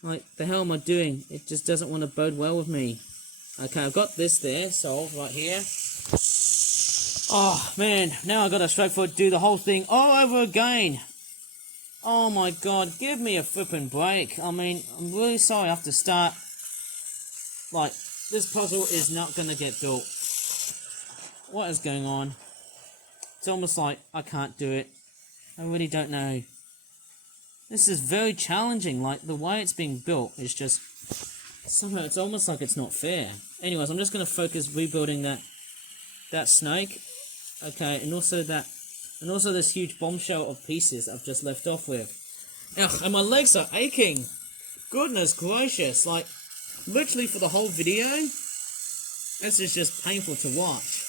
Like, the hell am I doing? It just doesn't want to bode well with me. Okay, I've got this there, solved right here. Oh, man, now I've got to straightforward do the whole thing all over again. Oh my god, give me a flippin' break. I mean, I'm really sorry I have to start. Like, this puzzle is not going to get built. What is going on? It's almost like I can't do it. I really don't know. This is very challenging. Like, the way it's being built is just... Somehow, it's almost like it's not fair. Anyways, I'm just going to focus rebuilding that snake. Okay, and also this huge bombshell of pieces I've just left off with. Ugh, and my legs are aching. Goodness gracious, like, literally for the whole video, this is just painful to watch.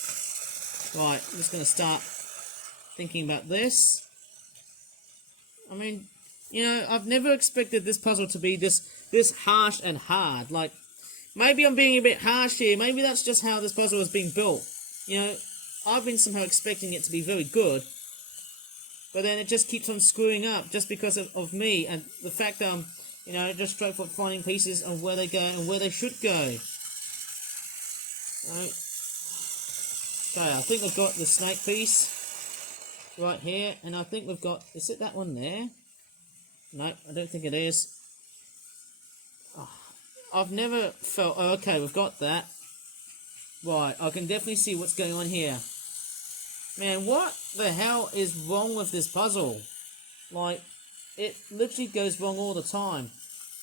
Right, I'm just going to start thinking about this. I mean, you know, I've never expected this puzzle to be this harsh and hard. Like, maybe I'm being a bit harsh here. Maybe that's just how this puzzle is being built. You know, I've been somehow expecting it to be very good. But then it just keeps on screwing up just because of me and the fact that I'm, you know, just straightforward finding pieces of where they go and where they should go. Right. Okay, I think I've got the snake piece right here, and I think we've got, is it that one there? No, I don't think it is. Oh, I've never felt, oh, okay, we've got that. Right, I can definitely see what's going on here. Man, what the hell is wrong with this puzzle? Like, it literally goes wrong all the time.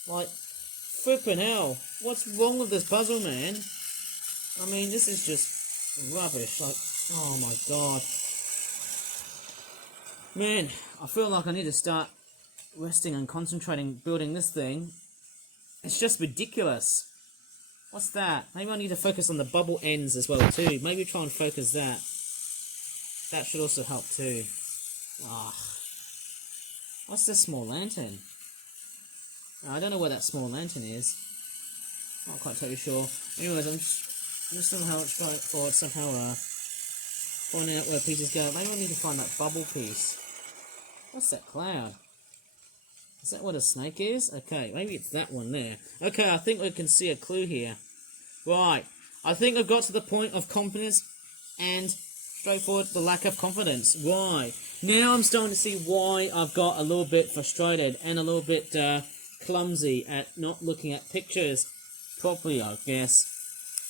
Like, flippin' hell. What's wrong with this puzzle, man? I mean, this is just rubbish. Like, oh my god. Man, I feel like I need to start resting and concentrating building this thing. It's just ridiculous. What's that? Maybe I need to focus on the bubble ends as well too. Maybe try and focus that. That should also help too. Ah, what's this small lantern? I don't know where that small lantern is. Not quite totally sure. Anyways, I'm just somehow trying forward, somehow finding out where pieces go. Maybe I need to find that bubble piece. What's that cloud? Is that what a snake is? Okay, maybe it's that one there. Okay, I think we can see a clue here. Right, I think I've got to the point of confidence and straightforward the lack of confidence. Why? Now I'm starting to see why I've got a little bit frustrated and a little bit clumsy at not looking at pictures properly, I guess.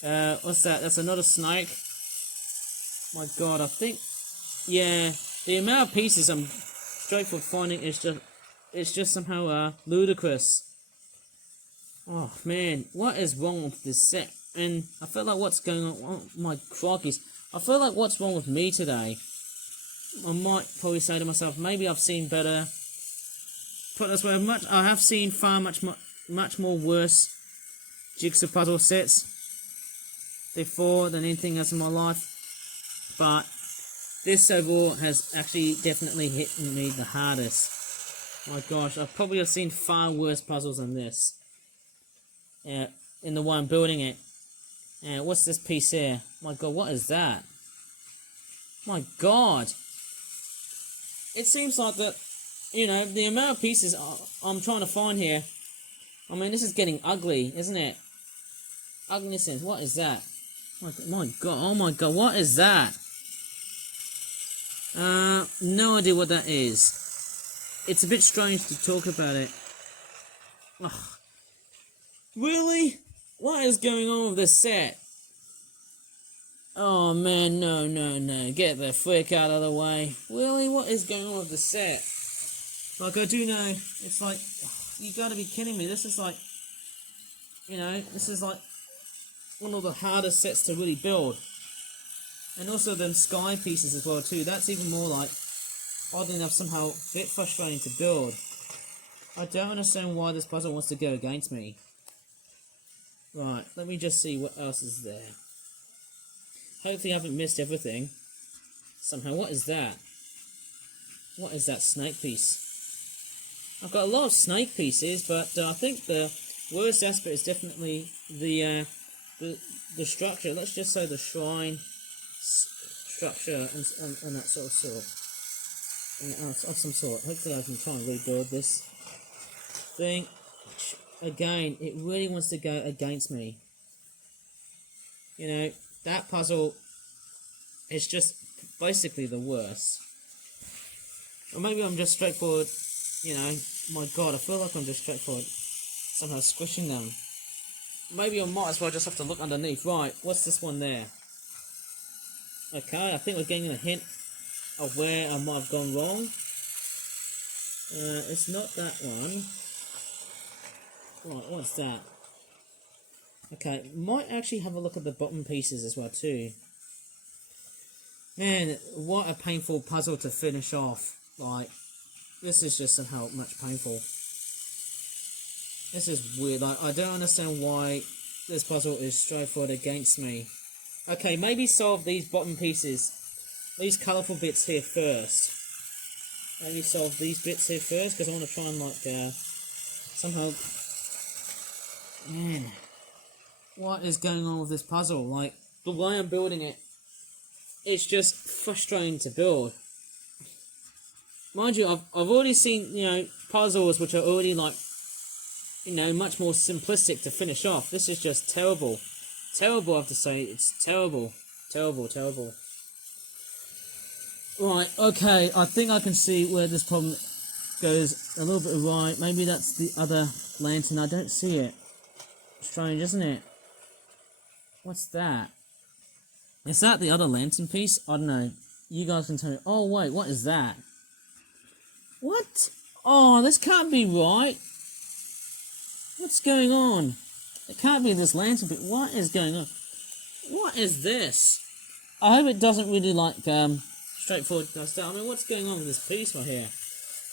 What's that? That's another snake. My god, I think yeah, the amount of pieces I'm straightforward finding is just somehow ludicrous. Oh man, what is wrong with this set? And I feel like what's going on? Oh, my crockies! I feel like what's wrong with me today? I might probably say to myself, maybe I've seen better. Put this way, I have seen far much more worse jigsaw puzzle sets before than anything else in my life, but this overall has actually definitely hit me the hardest. My gosh, I probably have seen far worse puzzles than this. In the one building it. What's this piece here? My god, what is that? My god. It seems like that, you know, the amount of pieces I'm trying to find here. I mean, this is getting ugly, isn't it? Ugliness. What is that? My god, oh my god, what is that? No idea what that is. It's a bit strange to talk about it. Ugh. Really? What is going on with this set? Oh man, no. Get the frick out of the way. Really? What is going on with the set? Like, I do know, it's like, you gotta be kidding me. This is like, you know, this is like one of the hardest sets to really build. And also them sky pieces as well too. That's even more like, oddly enough, somehow a bit frustrating to build. I don't understand why this puzzle wants to go against me. Right, let me just see what else is there. Hopefully I haven't missed everything. Somehow, what is that? What is that snake piece? I've got a lot of snake pieces, but I think the worst aspect is definitely the structure. Let's just say the shrine structure and that sort of some sort. Hopefully I can try and rebuild this thing. Again, it really wants to go against me. You know, that puzzle is just basically the worst. Or maybe I'm just straightforward, you know, my god, I feel like I'm just straightforward somehow squishing them. Maybe I might as well just have to look underneath. Right, what's this one there? Okay, I think we're getting a hint of where I might have gone wrong. It's not that one. Right, what's that? Okay, might actually have a look at the bottom pieces as well too. Man, what a painful puzzle to finish off. Like, this is just somehow much painful. This is weird. Like, I don't understand why this puzzle is straightforward against me. Okay, maybe solve these bottom pieces, these colourful bits here first. Maybe solve these bits here first, because I want to try and, like, somehow... Man, what is going on with this puzzle? Like, the way I'm building it, it's just frustrating to build. Mind you, I've already seen, you know, puzzles which are already, like, you know, much more simplistic to finish off. This is just terrible. Terrible, I have to say. It's terrible. Terrible. Right, okay, I think I can see where this problem goes a little bit awry. Maybe that's the other lantern. I don't see it. Strange, isn't it? What's that? Is that the other lantern piece? I don't know. You guys can tell me. Oh, wait, what is that? What? Oh, this can't be right. What's going on? It can't be this lantern bit. What is going on? What is this? I hope it doesn't really, like, straightforward dust out. I mean, what's going on with this piece right here?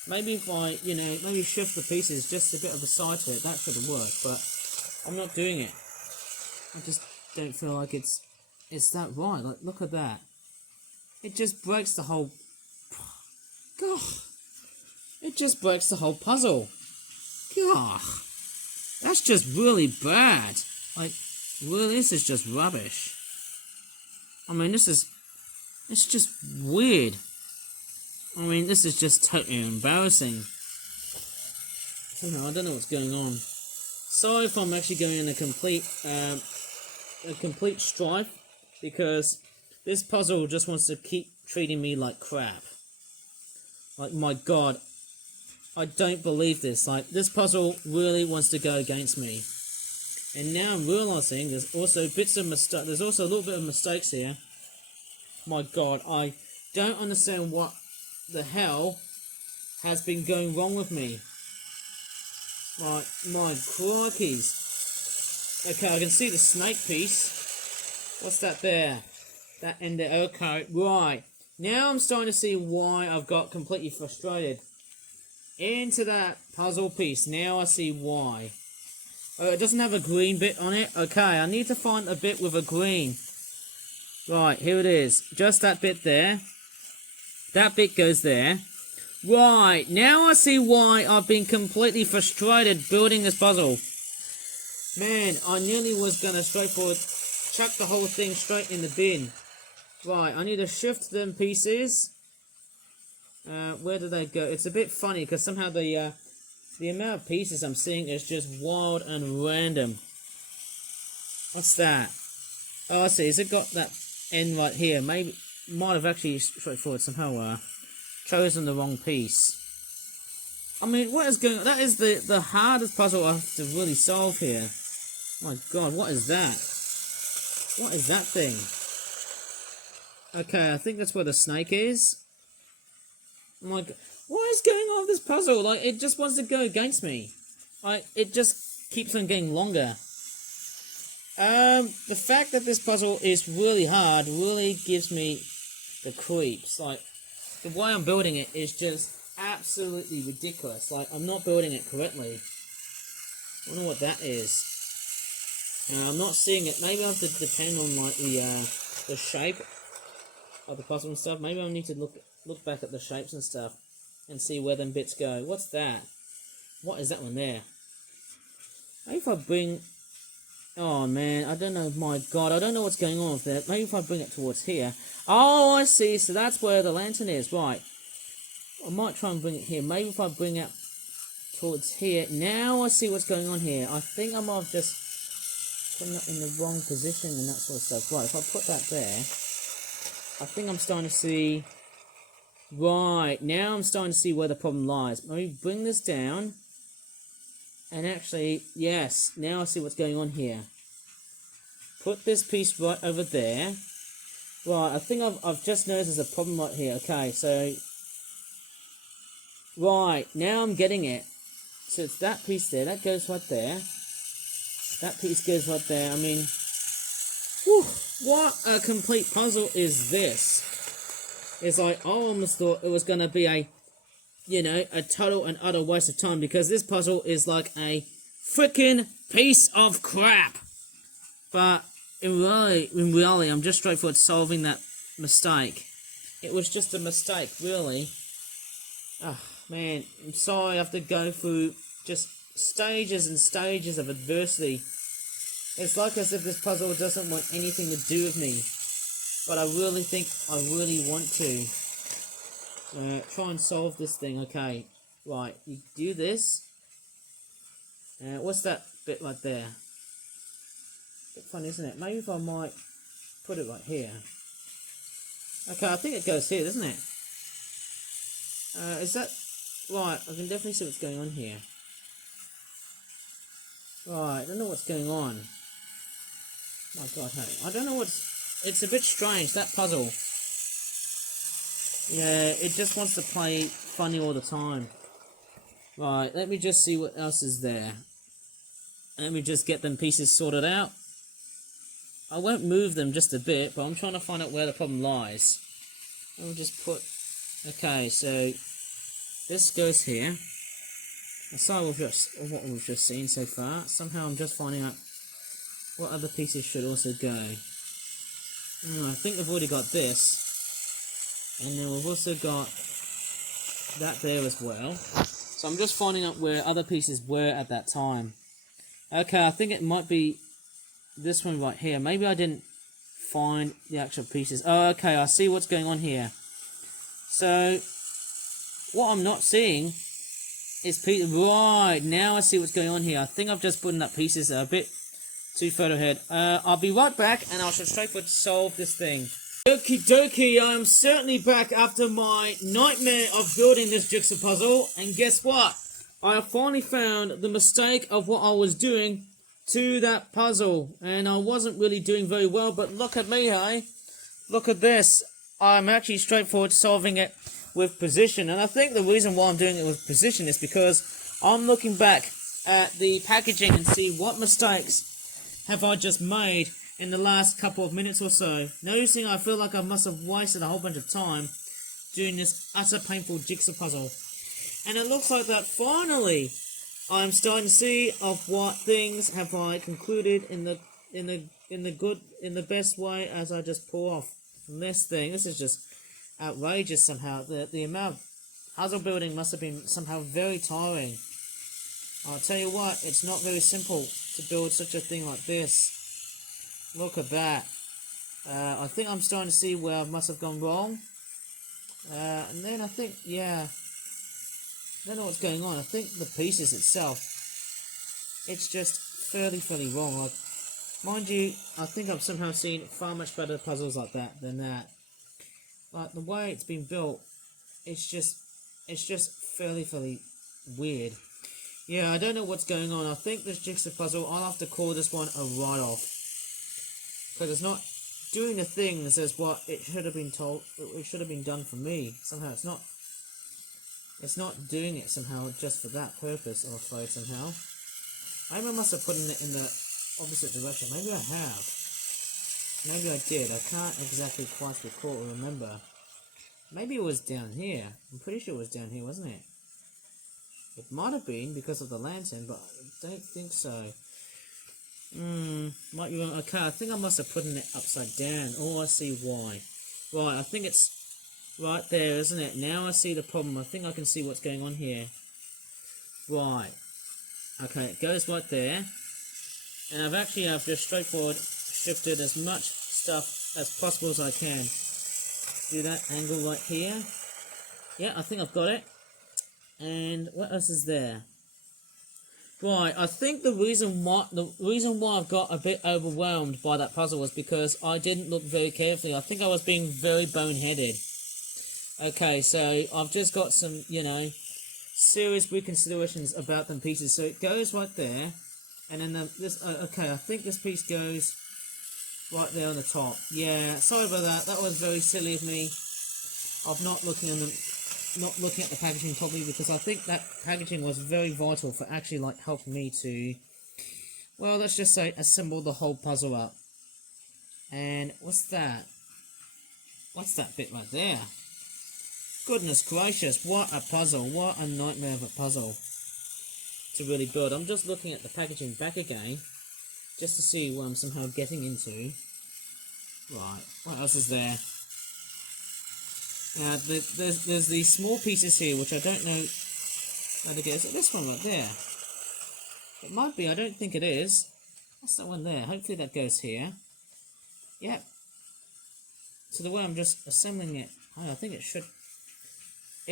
Maybe if I, you know, maybe shift the pieces just a bit of a side to it, that should have worked, but I'm not doing it. I just don't feel like it's that right. Like, look at that. It just breaks the whole... God. It just breaks the whole puzzle. God. That's just really bad. Like, really, this is just rubbish. I mean, it's just weird. I mean, this is just totally embarrassing. I don't know what's going on. Sorry if I'm actually going in a complete strife, because this puzzle just wants to keep treating me like crap. Like, my god, I don't believe this. Like, this puzzle really wants to go against me. And now I'm realizing there's also bits of there's also a little bit of mistakes here. My god, I don't understand what the hell has been going wrong with me. My crikeys. Okay, I can see the snake piece. What's that there? That ended. Okay, right. Now I'm starting to see why I've got completely frustrated. Into that puzzle piece. Now I see why. It doesn't have a green bit on it. Okay, I need to find a bit with a green. Right, here it is. Just that bit there. That bit goes there. Right, now I see why I've been completely frustrated building this puzzle. Man, I nearly was going to straightforward chuck the whole thing straight in the bin. Right, I need to shift them pieces. Where do they go? It's a bit funny because somehow the amount of pieces I'm seeing is just wild and random. What's that? Oh, I see. Has it got that end right here? Maybe might have actually straightforward somehow chosen the wrong piece. I mean, what is going on? That is the hardest puzzle I have to really solve here. My God, what is that? What is that thing? Okay, I think that's where the snake is. My God, what is going on with this puzzle? Like, it just wants to go against me. Like, it just keeps on getting longer. The fact that this puzzle is really hard really gives me the creeps. Like, the way I'm building it is just absolutely ridiculous. Like, I'm not building it correctly. I don't know what that is. I'm not seeing it. Maybe I have to depend on, like, the shape of the puzzle and stuff. Maybe I need to look back at the shapes and stuff and see where them bits go. What's that? What is that one there? Maybe if I bring... Oh, man, I don't know. My God, I don't know what's going on with that. Maybe if I bring it towards here. Oh, I see. So that's where the lantern is. Right. I might try and bring it here. Maybe if I bring it towards here. Now I see what's going on here. I think I might have just put it in the wrong position and that sort of stuff. Right, if I put that there, I think I'm starting to see... Right, now I'm starting to see where the problem lies. Maybe bring this down. And actually, yes, now I see what's going on here. Put this piece right over there. Right, I think I've just noticed there's a problem right here. Okay, so... Right, now I'm getting it. So it's that piece there, that goes right there. That piece goes right there. I mean... Whew, what a complete puzzle is this? It's like, I almost thought it was going to be a... You know, a total and utter waste of time, because this puzzle is like a freaking piece of crap. But in reality, I'm just straightforward solving that mistake. It was just a mistake, really. Oh, man, I'm sorry I have to go through just stages and stages of adversity. It's like as if this puzzle doesn't want anything to do with me. But I really think I really want to. Try and solve this thing. Okay, right, you do this. What's that bit right there? Bit funny, isn't it? Maybe if I might put it right here. Okay, I think it goes here, doesn't it? Is that... Right, I can definitely see what's going on here. Right, I don't know what's going on. My God, hey, I don't know what's... It's a bit strange, that puzzle. Yeah, it just wants to play funny all the time. Right, let me just see what else is there. Let me just get them pieces sorted out. I won't move them just a bit, but I'm trying to find out where the problem lies. I'll just put... Okay, so... This goes here. Aside with what we've just seen so far, somehow I'm just finding out what other pieces should also go. I think we've already got this. And then we've also got that there as well. So I'm just finding out where other pieces were at that time. Okay, I think it might be this one right here. Maybe I didn't find the actual pieces. Oh, okay, I see what's going on here. So, what I'm not seeing is pieces. Right, now I see what's going on here. I think I've just put in up pieces a bit too far ahead. I'll be right back and I shall straightforward solve this thing. Okie dokie, I'm certainly back after my nightmare of building this jigsaw puzzle, and guess what? I have finally found the mistake of what I was doing to that puzzle, and I wasn't really doing very well, but look at me, hey? Look at this. I'm actually straightforward solving it with position. And I think the reason why I'm doing it with position is because I'm looking back at the packaging and see what mistakes have I just made in the last couple of minutes or so. Noticing I feel like I must have wasted a whole bunch of time doing this utter painful jigsaw puzzle. And it looks like that finally I'm starting to see of what things have I concluded in the best way as I just pull off from this thing. This is just outrageous somehow. The amount of puzzle building must have been somehow very tiring. I'll tell you what, it's not very simple to build such a thing like this. Look at that. I think I'm starting to see where I must have gone wrong. And then I think, yeah, I don't know what's going on. I think the pieces itself, it's just fairly wrong. Like, mind you, I think I've somehow seen far much better puzzles like that than that. Like, the way it's been built, it's just fairly weird. Yeah, I don't know what's going on. I think this jigsaw puzzle, I'll have to call this one a write-off. Because it's not doing the things as what it should have been told, it should have been done for me. Somehow it's not doing it somehow just for that purpose, I'm afraid, somehow. Maybe I must have put it in the opposite direction. Maybe I have. Maybe I did. I can't exactly quite recall or remember. Maybe it was down here. I'm pretty sure it was down here, wasn't it? It might have been because of the lantern, but I don't think so. Might be wrong. Okay, I think I must have put it upside down. Oh, I see why. Right, I think it's right there, isn't it? Now I see the problem. I think I can see what's going on here. Right. Okay, it goes right there. And I've just straightforward shifted as much stuff as possible as I can. Do that angle right here. Yeah, I think I've got it. And what else is there? Right, I think the reason why I've got a bit overwhelmed by that puzzle was because I didn't look very carefully. I think I was being very boneheaded. Okay, so I've just got some, serious reconsiderations about them pieces. So it goes right there, and then okay, I think this piece goes right there on the top. Yeah, sorry about that. That was very silly of me of not looking at the packaging properly, because I think that packaging was very vital for actually helping me to, well, let's just say assemble the whole puzzle up. And what's that? What's that bit right there? Goodness gracious, what a puzzle, what a nightmare of a puzzle to really build. I'm just looking at the packaging back again, just to see what I'm somehow getting into. Right, what else is there? Now, there's these small pieces here, which I don't know how to get. Is it this one right there? It might be, I don't think it is. What's that one there? Hopefully that goes here. Yep. So the way I'm just assembling it, I think it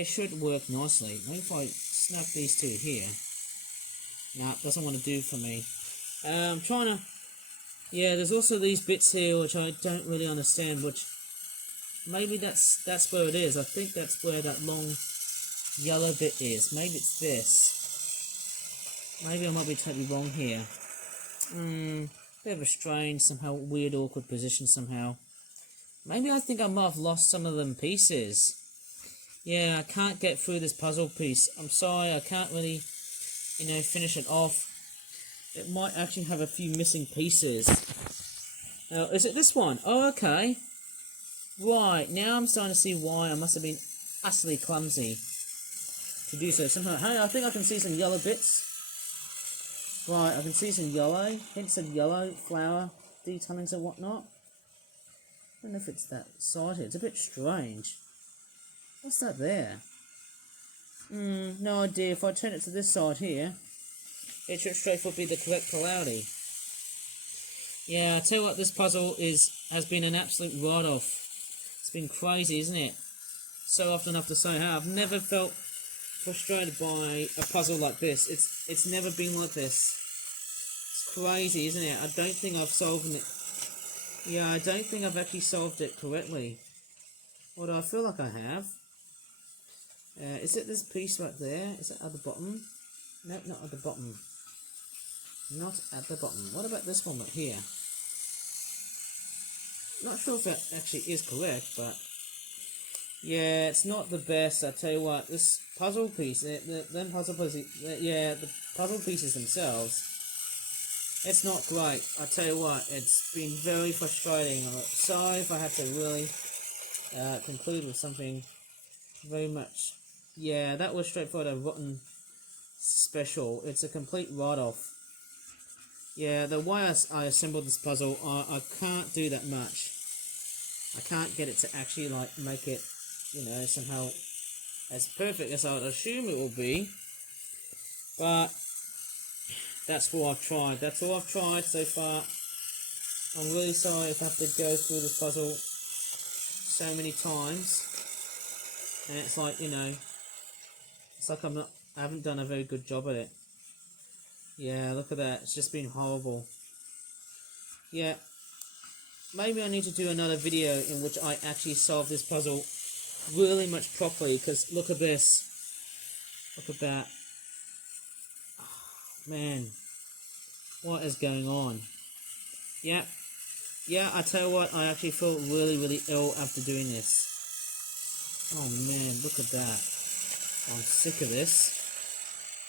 should work nicely. Maybe if I snap these two here. No, it doesn't want to do for me. I'm trying to... Yeah, there's also these bits here which I don't really understand, which... Maybe that's where it is. I think that's where that long yellow bit is. Maybe it's this. Maybe I might be totally wrong here. Bit of a strange, somehow weird, awkward position somehow. Maybe I think I might have lost some of them pieces. Yeah, I can't get through this puzzle piece. I'm sorry, I can't really, finish it off. It might actually have a few missing pieces. Is it this one? Oh, okay. Right, now I'm starting to see why I must have been utterly clumsy to do so. Somehow, hey, I think I can see some yellow bits. Right, I can see some yellow, hints of yellow, flower, detailing and whatnot. I don't know if it's that side here. It's a bit strange. What's that there? No idea. If I turn it to this side here, it should straightforward be the correct polarity. Yeah, I tell you what, this puzzle has been an absolute write-off. It's been crazy, isn't it? So often I have to say how I've never felt frustrated by a puzzle like this. It's never been like this. It's crazy, isn't it? I don't think I've solved it. Yeah, I don't think I've actually solved it correctly. Although I feel like I have. Is it this piece right there? Is it at the bottom? No, not at the bottom. Not at the bottom. What about this one right here? Not sure if that actually is correct, but Yeah, it's not the best. I tell you what, this puzzle piece, the puzzle pieces themselves, it's not great. I tell you what, it's been very frustrating. I'm sorry if I have to really conclude with something very much. Yeah, that was straightforward, a rotten special. It's a complete write-off. Yeah, the way I assembled this puzzle, I can't do that much. I can't get it to actually, like, make it, you know, somehow as perfect as I would assume it will be. But that's what I've tried. That's all I've tried so far. I'm really sorry if I have to go through this puzzle so many times. And it's like, you know, it's like I haven't done a very good job at it. Yeah, look at that. It's just been horrible. Yeah. Maybe I need to do another video in which I actually solve this puzzle really much properly, because look at this. Look at that. Oh, man. What is going on? Yeah. Yeah, I tell you what, I actually feel really, really ill after doing this. Oh man, look at that. I'm sick of this.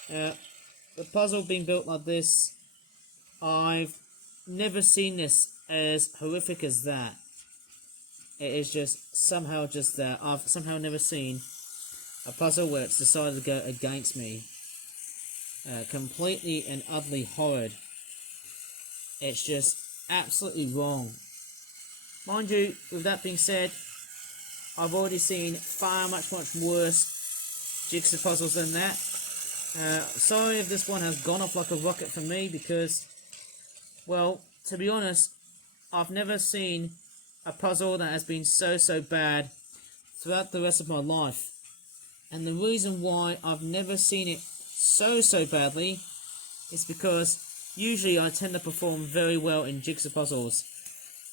The puzzle being built like this, I've never seen this as horrific as that. It is just somehow just that. I've somehow never seen a puzzle where it's decided to go against me. Completely and utterly horrid. It's just absolutely wrong. Mind you, with that being said, I've already seen far much worse jigsaw puzzles than that. Sorry if this one has gone off like a rocket for me, because, well, to be honest, I've never seen a puzzle that has been so bad throughout the rest of my life. And the reason why I've never seen it so badly is because usually I tend to perform very well in jigsaw puzzles.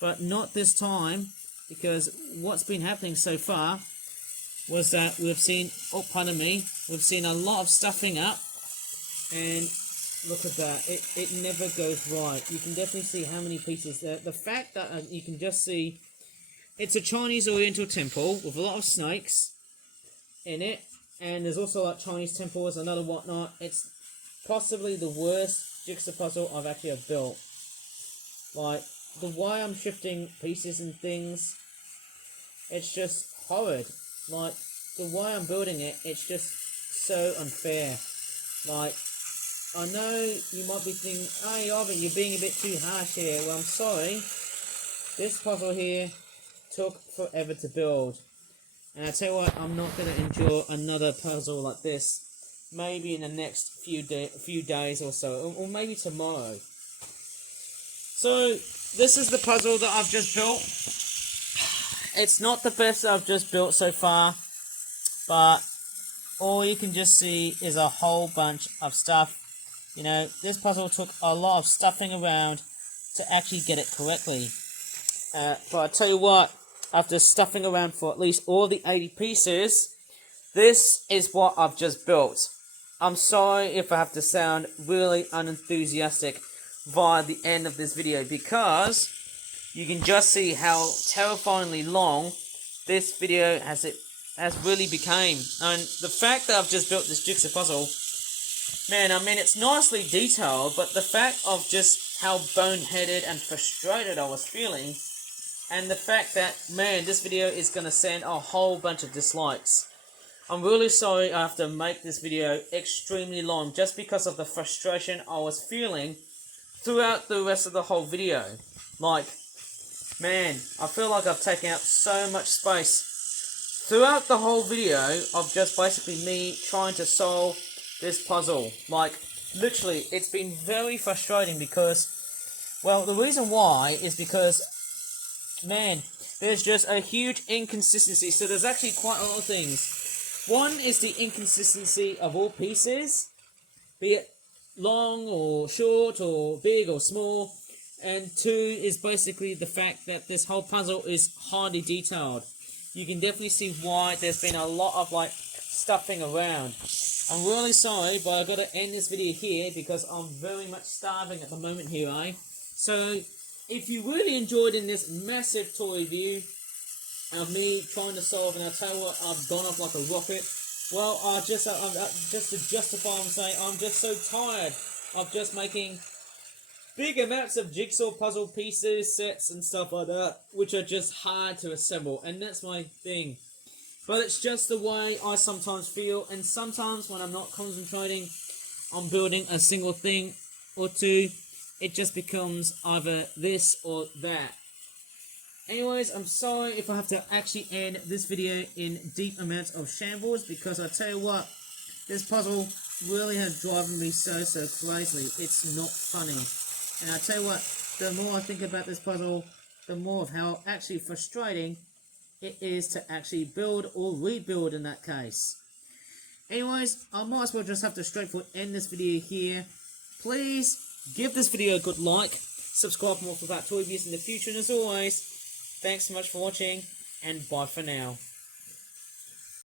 But not this time, because what's been happening so far was that we've seen, oh pardon me, we've seen a lot of stuffing up, and look at that, it never goes right. You can definitely see how many pieces there. The fact that you can just see, it's a Chinese Oriental temple with a lot of snakes in it, and there's also like Chinese temples and other whatnot. It's possibly the worst jigsaw puzzle I've actually built. Like, the way I'm shifting pieces and things, it's just horrid. Like, the way I'm building it, it's just so unfair. Like, I know you might be thinking, hey Ivan, you're being a bit too harsh here. Well, I'm sorry. This puzzle here took forever to build. And I tell you what, I'm not going to endure another puzzle like this. Maybe in the next few days or so, or maybe tomorrow. So, this is the puzzle that I've just built. It's not the best that I've just built so far, but all you can just see is a whole bunch of stuff. You know, this puzzle took a lot of stuffing around to actually get it correctly. But I tell you what, after stuffing around for at least all the 80 pieces, this is what I've just built. I'm sorry if I have to sound really unenthusiastic via the end of this video, because you can just see how terrifyingly long this video has really became. And the fact that I've just built this jigsaw puzzle, man, I mean, it's nicely detailed, but the fact of just how boneheaded and frustrated I was feeling, and the fact that, man, this video is going to send a whole bunch of dislikes. I'm really sorry I have to make this video extremely long just because of the frustration I was feeling throughout the rest of the whole video. Like, man, I feel like I've taken out so much space throughout the whole video of just basically me trying to solve this puzzle. Like, literally, it's been very frustrating because, well, the reason why is because, man, there's just a huge inconsistency. So there's actually quite a lot of things. One is the inconsistency of all pieces, be it long or short or big or small. And two is basically the fact that this whole puzzle is highly detailed. You can definitely see why there's been a lot of, like, stuffing around. I'm really sorry, but I've got to end this video here because I'm very much starving at the moment here, So, if you really enjoyed in this massive toy review, me trying to solve, and I tell you what, I've gone off like a rocket. Well, just to justify, I'm saying I'm just so tired of just making big amounts of jigsaw puzzle pieces, sets, and stuff like that, which are just hard to assemble, and that's my thing. But it's just the way I sometimes feel, and sometimes when I'm not concentrating on building a single thing or two, it just becomes either this or that. Anyways, I'm sorry if I have to actually end this video in deep amounts of shambles, because I tell you what, this puzzle really has driven me so crazy. It's not funny. And I tell you what, the more I think about this puzzle, the more of how actually frustrating it is to actually build or rebuild in that case. Anyways, I might as well just have to straightforward end this video here. Please give this video a good like, subscribe for more for that toy reviews in the future, and as always, thanks so much for watching, and bye for now.